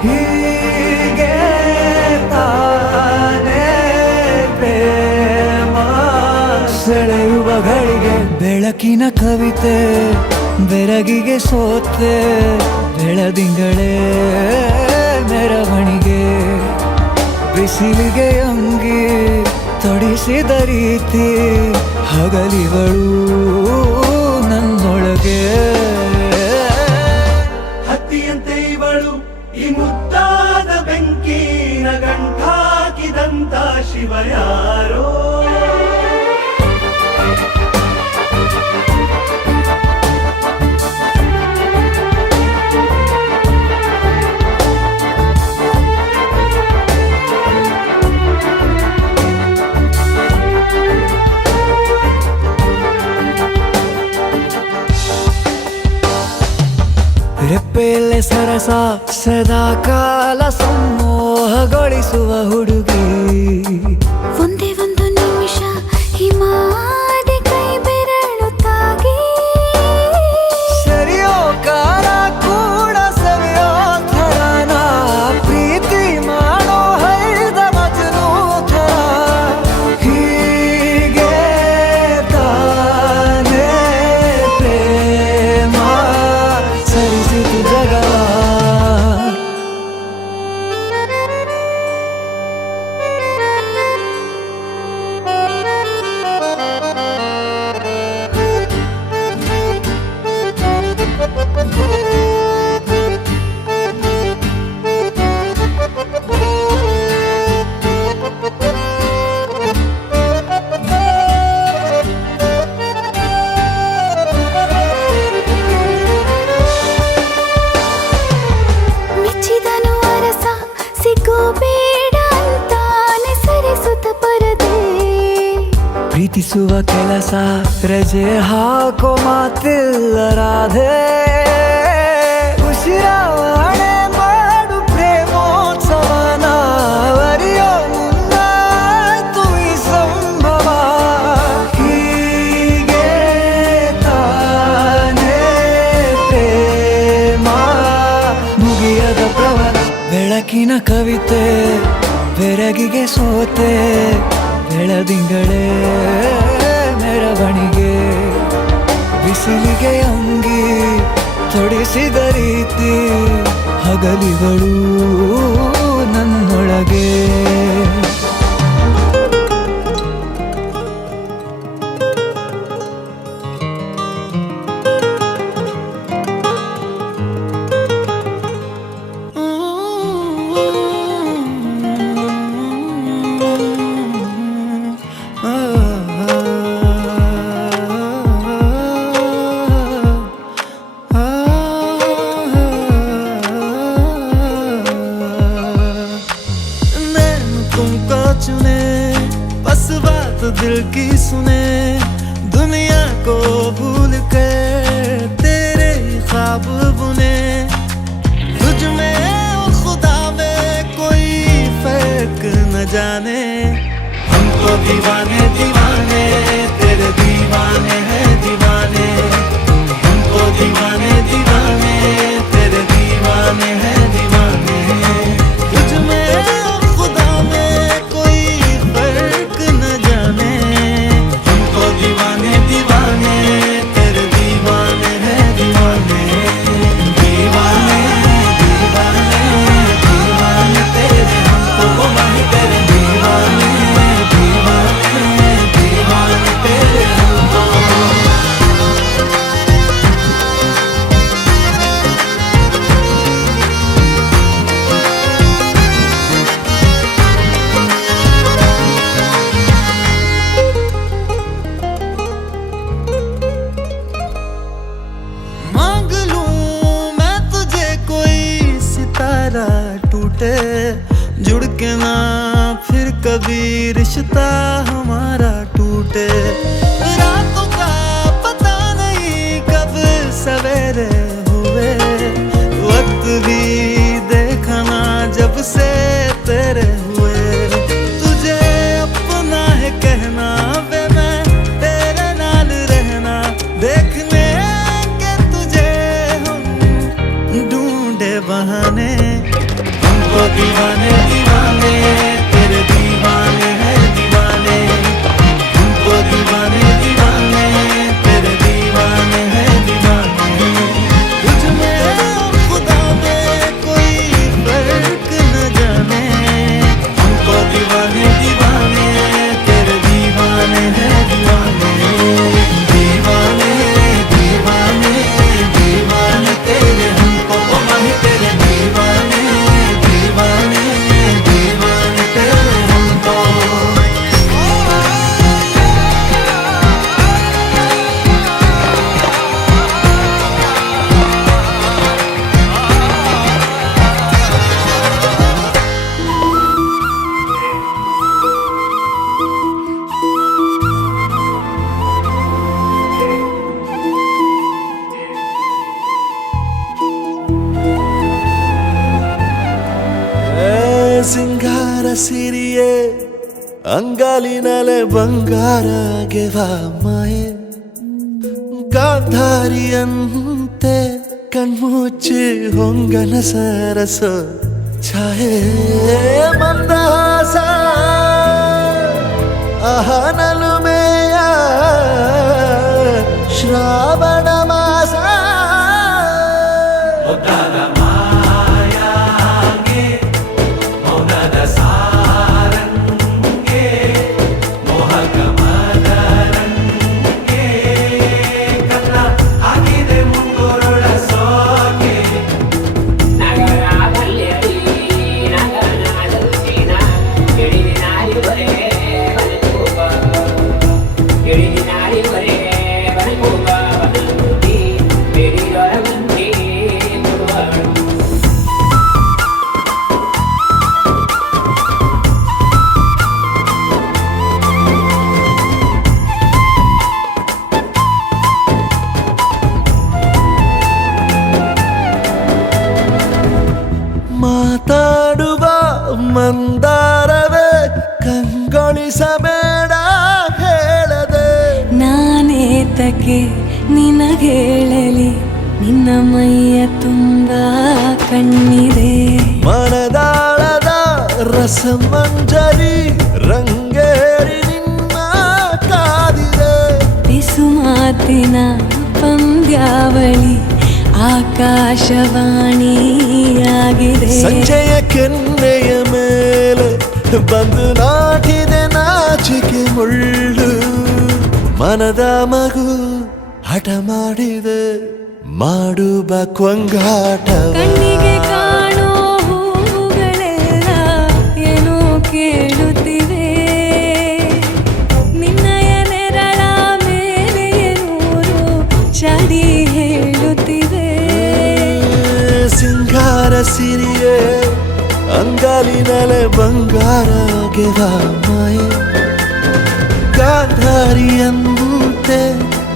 ಹೀಗೆ ತಾನೇ ಪ್ರೇಮ ಸೆಳೆಯುವ ಗಳಿಗೆ ಬೆಳಕಿನ ಕವಿತೆ ಬೆರಗಿಗೆ ಸೋತೆ ಬೆಳದಿಂಗಳೇ ಮೆರವಣಿಗೆ ಬಿಸಿಲಿಗೆ ಅಂಗಿ ತೊಡಿಸಿದ ರೀತಿ ಹಗಲಿಗಳು ನನ್ನೊಳಗೆ ಹತ್ತಿಯಂತೆ ಇವಳು ಈ ಮುದ್ದಾದ ಬೆಂಕಿನ ಗಂಟಾಕಿದಂತ ಶಿವ ಯಾರೋ. ರೆಪ್ಪೆಯಲ್ಲೇ ಸರಸ ಸದಾ ಕಾಲ ಸಂಮೋಹಗೊಳಿಸುವ ಹುಡುಗಿ ಒಂದೇ ಒಂದು ನಿಮಿಷ ಹಿಮಾದಿ ಕೈ ಬೆರಳು ತಾಗಿ ಸರಿಯೋ ಕಾರ ಕೂಡ ಸವಿಯೋ ಥರನ ಪ್ರೀತಿ ಮಾಡೋ ಹೈದ ಮಜನು ಥರ ಹೀಗೆ ತಾನೇ ಪ್ರೇಮ ಸರಿಸಿತು ಜಗವ. ಮೆಚ್ಚಿದನು ಅರಸ ಸಿಗೋ ಬೇಡ ಅಂತಾನೆ ಸರಿಸುತ್ತ ಪರದೆ ಪ್ರೀತಿಸುವ ಕೆಲಸ ರಜೆ ಹಾಕೋ ಮಾತಿಲ್ಲ ರಾಧೆ ಉಸಿರಾವಣೆ ಮಾಡು ಪ್ರೇಮೋತ್ಸವನ ಅರಿಯೋ ಮುನ್ನಾಯ್ತು ಈ ಸಂಭವ ಹೀಗೆ ತಾನೇ ಪ್ರೇಮ ಮುಗಿಯದ ಪ್ರವರ ಬೆಳಕಿನ ಕವಿತೆ ಬೆರಗಿಗೆ ಸೋತೆ ಬೆಳದಿಂಗಳೇ ಮೆರವಣಿಗೆ ಬಿಸಿಲಿಗೆ ಅಂಗಿ ತೊಡಿಸಿದ ರೀತಿ ಹಗಲಿಗಳು ನನ್ನೊಳಗೆ तुमको चुने बस बात दिल की सुने दुनिया को भूल कर तेरे ख्वाब बुने तुझ में और खुदा में कोई फर्क न जाने हम तो दीवाने दीवाने तेरे दीवाने हैं दीवाने हम तो दीवाने दीवाने तेरे दीवाने हैं दीवाने तुझ में दीवाने दीवाने तेरे दीवाने हैं दीवाने दीवाने दीवाने दीवाने तेरे हमको वही तेरे दीवाने दीवाने दीवाने तेरे हमको मांग लूं मैं तुझे कोई सितारा टूटे जुड़ के ना फिर कभी रिश्ता हमारा टूटे रातों का पता नहीं कब सवेरे हुए वक्त भी देखा ना जब से तेरे हुए तुझे अपना है कहना वे मैं तेरे नाल रहना देखने बहाने हमको दीवाने दीवाने तेरे दीवाने हैं दीवाने हमको दीवाने दीवाने तेरे दीवाने हैं दीवाने तुझ में और खुदा में कोई फर्क न जाने हमको दीवाने दीवाने तेरे दीवाने हैं दीवाने दीवाने दीवाने दीवाने तेरे हमको वही तेरे दीवाने दीवाने दीवाने तेरे हमको ಸಿಂಗಾರ ಸಿರಿಯೇ ಅಂಗಾಲಿನಲೆ ಬಂಗಾರ ಗೆವ ಮಾಯೆ ಗಾಂಧಾರಿಯಂತೆ ಕಣ್ಮುಚ್ಚಿ ಹೊಂಗನ ಸರಸ ಛಾಯೆ ಮಂದಹಾಸ ಅಹನಲು ಮೇಯ ಶ್ರಾವಣ ಮಾಸ ಮಾತಾಡುವ ಮಂದಾರವೇ ಕಂಗೊಳಿಸಬೇಡ ಹೇಳದೆ ನಾನೇತಕ್ಕೆ ನಿನಗೇಳಲಿ ನಿನ್ನ ಮೈಯ ತುಂಬ ಕಣ್ಣಿದೆ ಮನದಾಳದ ರಸಮಂಜರಿ ರಂಗೇರಿ ಮಾತಿನ ಪಂದ್ಯಾವಳಿ ಆಕಾಶವಾಣಿಯಾಗಿದೆ. ಸಂಜೆಯ ಕೆನ್ನೆಯ ಮೇಲೆ ಬಂದು ನಾಟಿದೆ ನಾಚಿಕೆ ಮುಳ್ಳು. ಮನದ ಮಗು ಹಠ ಮಾಡಿದೆ ಮಾಡುವ ಕೊಂಗಾಟವ. ಕಣ್ಣಿಗೆ ಕಾಣೋ ಹೂವುಗಳೆಲ್ಲ ಏನೋ ಕೇಳುತ್ತಿವೆ. ನಿನ್ನಯ ನೆರಳ ಮೇಲೆ ನೂರು ಚಾಡಿ ಹೇಳುತ್ತಿವೆ. ಸಿಂಗಾರ ಸಿರಿಯೇ ಅಂಗಾಲಿನಲೆ ಬಂಗಾರ ಗೆದ ಮಾಯೆ. ಗಾಂಧಾರಿಯಂತೆ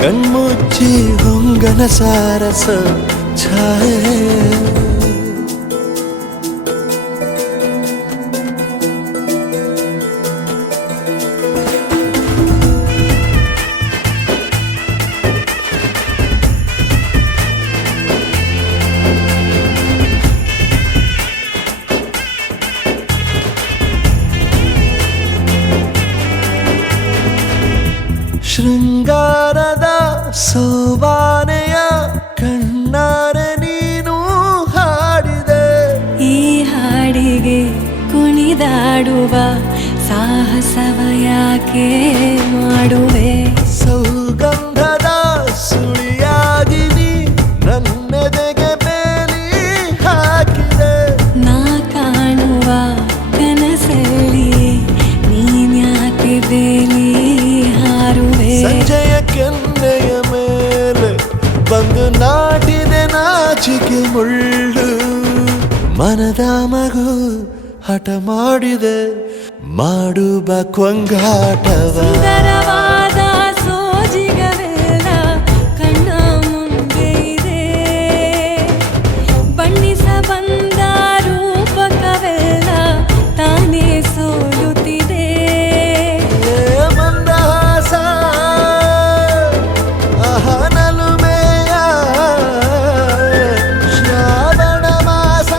ಕಣ್ಮುಚ್ಚಿ ಹೊಂಗನ ಸಾರಸ ಛಾಯೆ. ಶೃಂಗಾರದ ಸೋಬಾನೆಯ ಕಣ್ಣಾರೆ ನೀನು ಹಾಡಿದೆ. ಈ ಹಾಡಿಗೆ ಕುಣಿದಾಡುವ ಸಾಹಸವ ಯಾಕೆ ಮಾಡುವೆ. ಸೌಗಂಧದ ಸುಳಿಯಾಗಿ ನೀ ನನ್ನೆದೆಗೆ ಬೇಲಿ ಹಾಕಿದೆ. ನಾ ಕಾಣುವ ಕನಸಲ್ಲಿ ನೀನ್ಯಾಕೆ ಬೇಲಿ ಹಾರುವೆ. ಸಂಜೆಯ ಕೆನ್ನೆಯ ಮೇಲೆ ಬಂದು ನಾಟಿದೆ ನಾಚಿಕೆ ಮುಳ್ಳು. ಮನದ ಮಗು ಹಠ ಮಾಡಿದೆ ಮಾಡುವ ಕೊಂಗಾಟವ. ಸುಂದರವಾದ ಸೋಜಿಗವೆಲ್ಲ ಕಣ್ಣ ಮುಂದೆ ಇದೆ. ಬಣ್ಣಿಸ ಬಂದ ರೂಪಕವೆಲ್ಲ ತಾನೇ ಸೋಲುತ್ತಿದೆ. ಮಂದಹಾಸ ನಲುಮೆಯ ಶ್ರಾವಣ ಮಾಸ.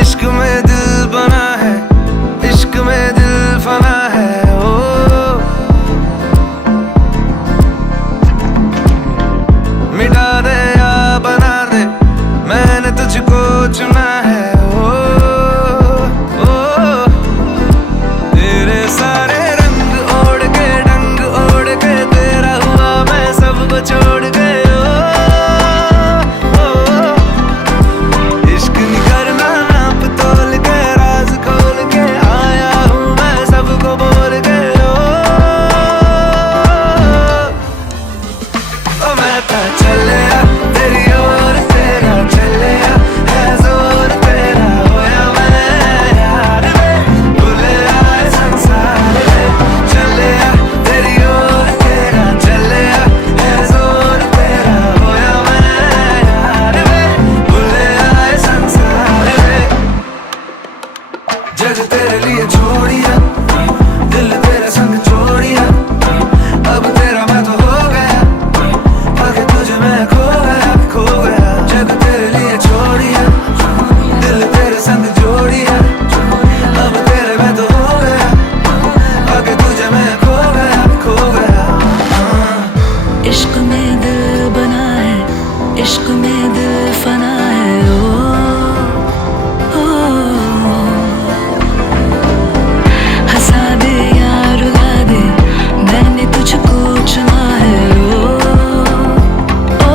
इश्क में दिल बना है, इश्क में दिल फना है. ओ मिटा दे या बना दे, मैंने तुझको चुना है. ओ तेरे सारे रंग ओढ़ के डंग ओढ़ के तेरा हुआ मैं सबको छोड़ के. इश्क नहीं करना नाप तोल के राज खोल के आया हूँ मैं सबको बोल के. ओ मैं तो चलिया तेरी ओर तेरा चलिया है जोर तेरा होया मैं यार वे भूले आए संसार में. चलिया तेरी ओर तेरा चलिया है जोर तेरा होया मैं यार वे भूले आए संसार में. जग तेरे लिए छोड़िया दिल तेरे संग छोड़िया. अब तेरा मैं तो हो गया आगे तुझे मैं खो गया खो गया. जग तेरे लिए छोड़िया दिल तेरे संग जोड़िया. अब तेरे मैं तो हो गया आगे तुझे मैं खो गया खो गया. इश्क में दिल बना है, इश्क में दिल फना है. ओ हंसा दे या रुला दे, मैंने तुझको चुना है. ओ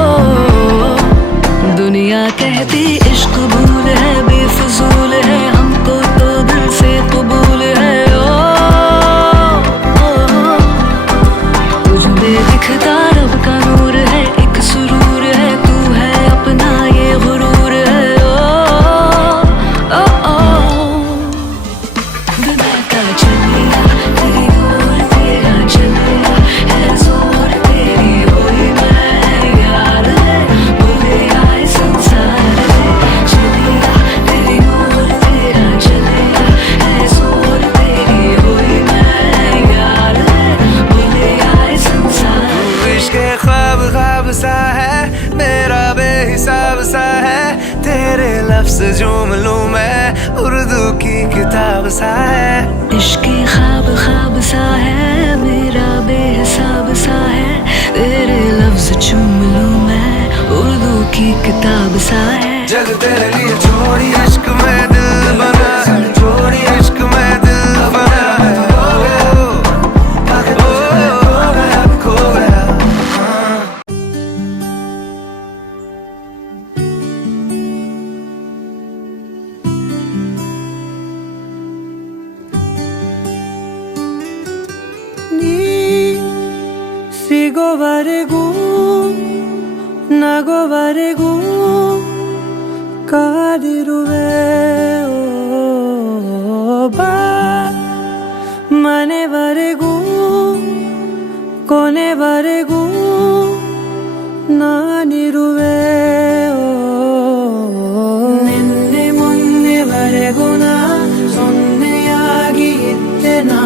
दुनिया कहती इश्क भूल है बेफजूल है, हमको तो दिल से कबूल है. तुझ में दिखता रब का नूर है, एक सुरूर है, तू है अपना ये गुरूर है. विदा चलिया तेरी ओर तेरा चलिया है जोर तेरी होई मैं यार है भूले आए संसार में. चलिया तेरी ओर तेरा चलिया है जोर तेरी होई मैं यार है भूले आए संसार. इश्क ख्वाब ख्वाब सा है मेरा बे बेहिसाब सा है, तेरे लफ्ज झूम लूं मैं, उर्दू की किताब सा है। इश्क की ख्वाब ख्वाब सा है, मेरा बेहिसाब सा है, तेरे लफ्ज चूम लूं मैं, उर्दू की किताब सा है। जग तेरे लिए छोड़ी इश्क में दिल बना है, छोड़ी इश्क में दिल बना है। खो गया ಸಿಗೋವರೆಗೂ ನಗೋವರೆಗೂ ಕಾದಿರುವೆ ಬಾ ಮನೆವರೆಗೂ ಕೊನೆವರೆಗೂ ನಾನಿರುವೆ ನಿನ್ನೆ ಮೊನ್ನೆವರೆಗೂ ನಾ ಸೊನ್ನೆಯಾಗಿ ಇದ್ದೆ ನಾ,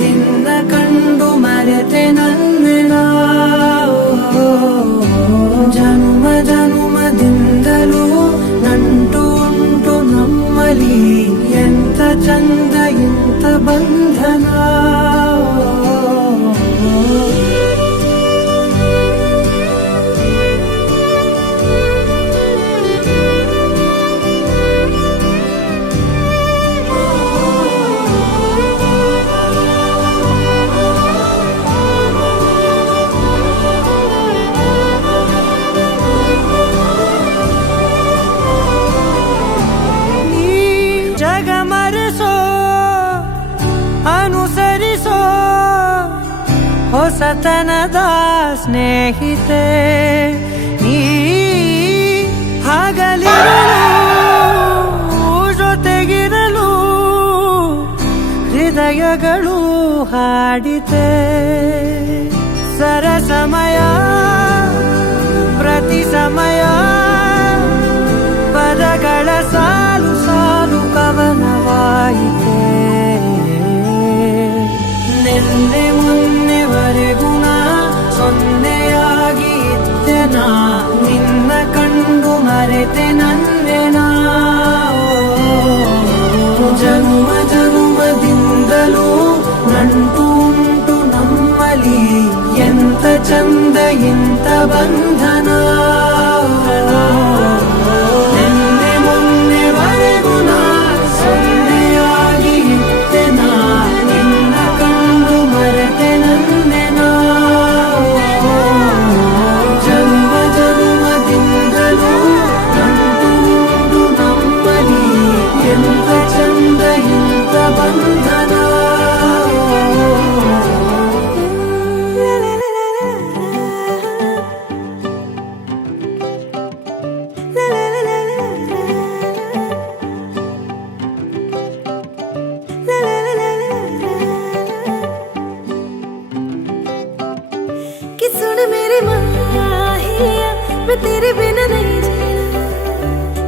ನಿನ್ನ ಕಂಡು ಮರೆತೆ ನನ್ನೆನ ಜನುಮ ಜನುಮದಿಂದಲೂ ನಂಟು ಉಂಟು ನಮ್ಮಲಿ, ಎಂತ ಚಂದ ಇಂಥ ಬಂಧನ. ಅನುಸರಿಸೋ ಹೊಸತನದ ಸ್ನೇಹಿತೆ ನೀ, ಹಗಲಿರಲು ಜೊತೆಗಿರಲು ಹೃದಯಗಳು ಹಾಡಿತೆ. ಸರಸಮಯ ಪ್ರತಿ ಸಮಯ ಪದಗಳ ಸಾಲು ಸಾಲು ಕವನವಾಯಿತೆ. ನಿನ್ನೆ ಮೊನ್ನೆವರೆಗೂ ನಾ ಸೊನ್ನೆಯಾಗಿ ಇದ್ದೆ ನಾ, ನಿನ್ನ ಕಂಡು ಮರೆತೆ ನನ್ನೆನ ಜನುಮ ಜನುಮದಿಂದಲೂ ನಂಟು ಉಂಟು ನಮ್ಮಲಿ, ಎಂತ ಚಂದ ಇಂಥ ಬಂಧನ. ನಿನ್ನೆ ಮೊನ್ನೆವರೆಗೂ ನಾ ಸೊನ್ನೆಯಾಗಿ ಇದ್ದೆ ನಾ, ನಿನ್ನ ಕಂಡು ಮರೆತೆ ನನ್ನೆನ ಜನ್ಮ ಜನ್ಮದಿಂದಲೂ ನಂಟು ಉಂಟು ನಮ್ಮಲಿ, ಎಂತ ಚಂದ ಇಂಥ ಬಂಧನ. कि सुन मेरे माहिया, मैं तेरे बिना नहीं जीना।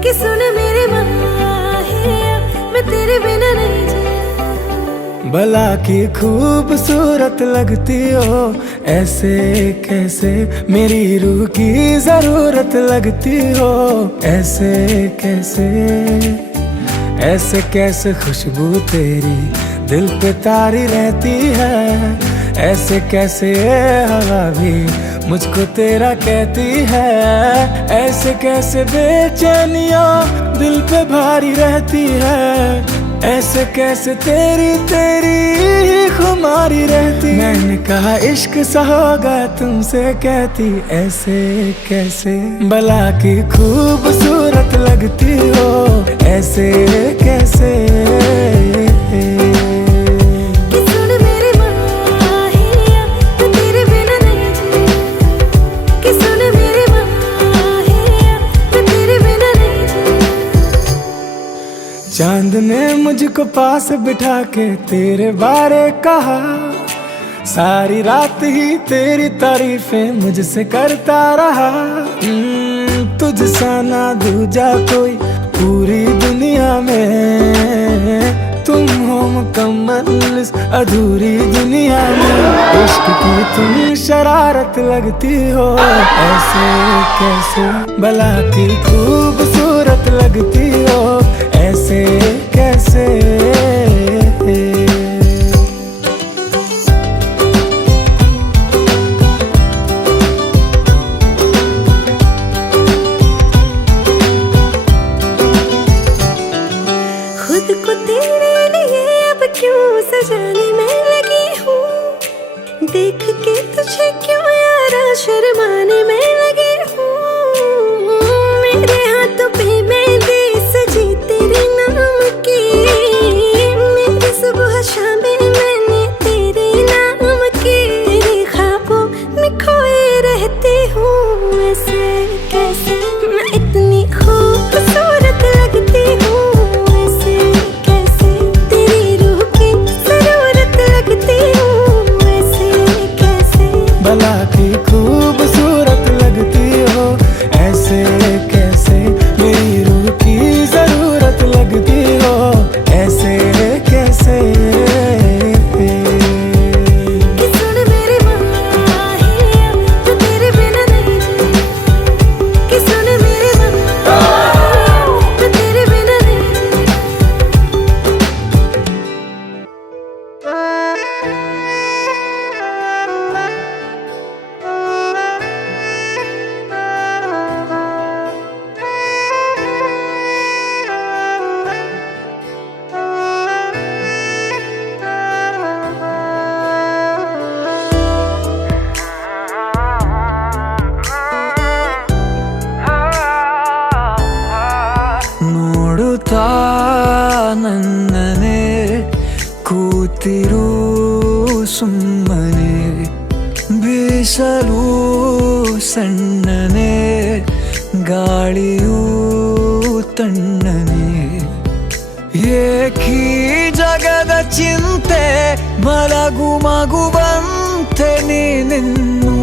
कि सुन मेरे माहिया, मैं तेरे बिना नहीं जीना। भला की खूबसूरत लगती हो, ऐसे कैसे मेरी रूह की जरूरत लगती हो, ऐसे कैसे ऐसे कैसे खुशबू तेरी दिल पे तारी रहती है, ऐसे कैसे हवा भी मुझको तेरा कहती है, ऐसे कैसे बेचैनियाँ दिल पे भारी रहती है, ऐसे कैसे तेरी तेरी खुमारी रहती। मैंने कहा इश्क सा होगा तुमसे कहती, ऐसे कैसे भला की खूबसूरत लगती हो, ऐसे कैसे। कि सुन मेरे माहिया, मैं तेरे बिना नहीं जीना। कि सुन मेरे माहिया, मैं तेरे बिना नहीं जीना। चांद ने मुझको पास बिठा के तेरे बारे कहा, सारी रात ही तेरी तारीफें मुझसे करता रहा। तुझसा ना दूजा कोई पूरी दुनिया में, तुम हो मुकम्मल इस अधूरी दुनिया में। इश्क की तुम शरारत लगती हो, ऐसे कैसे भला की खूबसूरत लगती हो, ऐसे कैसे। खुद को तेरे लिए अब क्यों सजाने में लगी हूँ, देख के तुझे क्यों यारा शर्माने में लगी हूँ। मेरे हाथों पे मेहंदी सजी तेरे नाम की, मेरी सुबह शामें मैंने तेरे नाम की। तेरे ख्वाबों में खोए रहती हूँ, ऐसे कैसे मैं इतनी खूबसूरत लगती हूँ, भला की खूबसूरत लगती हो, ऐसे कैसे। मेरी रूह की जरूरत लगती हो, ऐसे कैसे। सुन मेरे माहिया मैं तेरे बिना नहीं जी, कि सुन मेरे माहिया मैं तेरे बिना नहीं जी। ನೋಡುತ್ತಾ ನನ್ನನೆ ಕೂತಿರು ಸುಮ್ಮನೆ, ಬೀಸಲು ಸಣ್ಣನೆ ಗಾಳಿಯೂ ತಣ್ಣನೆ. ಏಕೀ ಜಗದ ಚಿಂತೆ ಮಲಗು ಮಗುವಂತೆ ನೀನಿನ್ನು,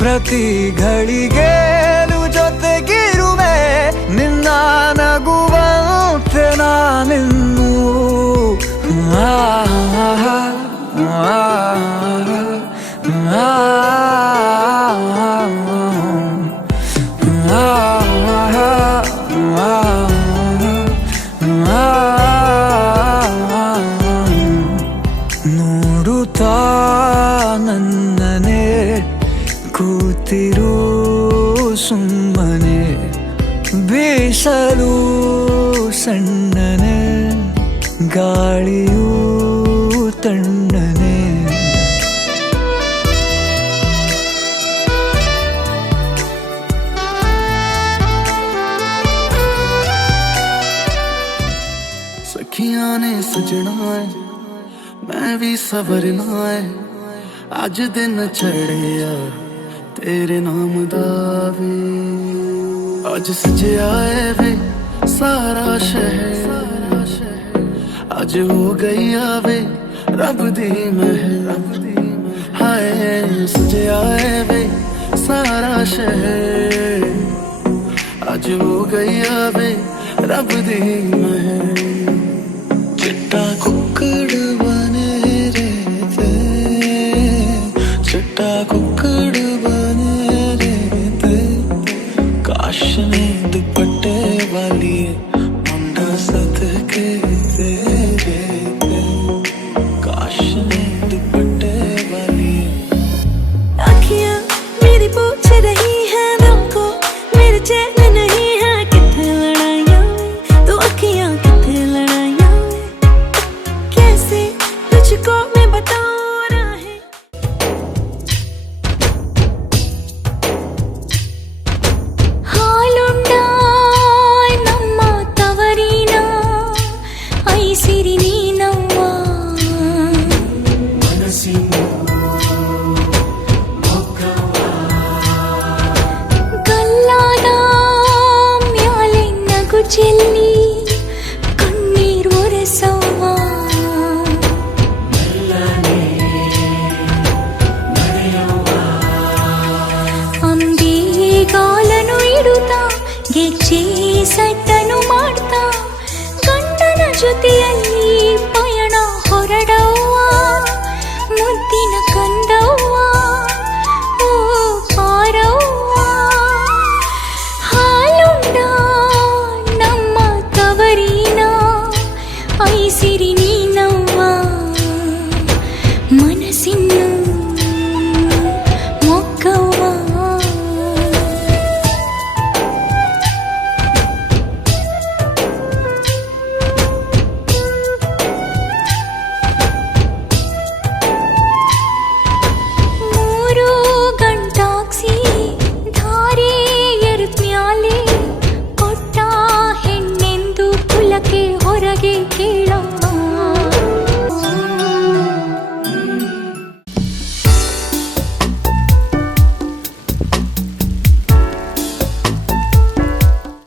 ಪ್ರತಿ ಘಳಿಗೆಲು ಜೊತೆಗಿರುವೆ ನಿನ್ನ ನಗುವಂತೆ ನಾನಿನ್ನು. ನೋಡುತ್ತಾ ನನ್ನನೆ ಕೂತಿರು ಸುಮ್ಮನೆ, ಬೀಸಲು ಸಣ್ಣನೆ ಗಾಳಿಯೂ ತಣ್ಣನೆ. सखियां ने सजना है मैं भी सवरना है, अज दिन चढ़िया तेरे नाम दा वे। अज सजया है वे सारा शहर, अज हो गई आवे रब दी महर। हाय सजया है वे सारा शहर, अज हो गई आवे रब दी महर। चिट्टा कुक्कड़ बने रहते, चिट्टा कुक्कड़ बने रहते, काश ने दुपट्टे वाली मुंडा सदके दे देते, काश ने दुपट्टे वाली। अखियां मेरी पूछ रही है दिल को, मेरे चैन नहीं है कितने लड़ाइयाँ में, तो अखियां कितने लड़ाइयाँ में, कैसे तुझको मैं बताऊं राहें। हालुंडाय नम्मा तवरीना ऐसिरी नीनम्मा, ಗಲ್ಲಾದ ಮ್ಯಾಲೆ ನಗು ಚೆಲ್ಲಿ ಕಣ್ಣೀರ್ ಒರೆಸವ್ವ, ಅಂಬಿಗಾಲನು ಇಡುತ್ತಾ ಗೆಜ್ಜೆ ಸಟ್ಟನು ಮಾಡ್ತಾ ಗಂಡನ ಜೊತೆಯಲ್ಲಿ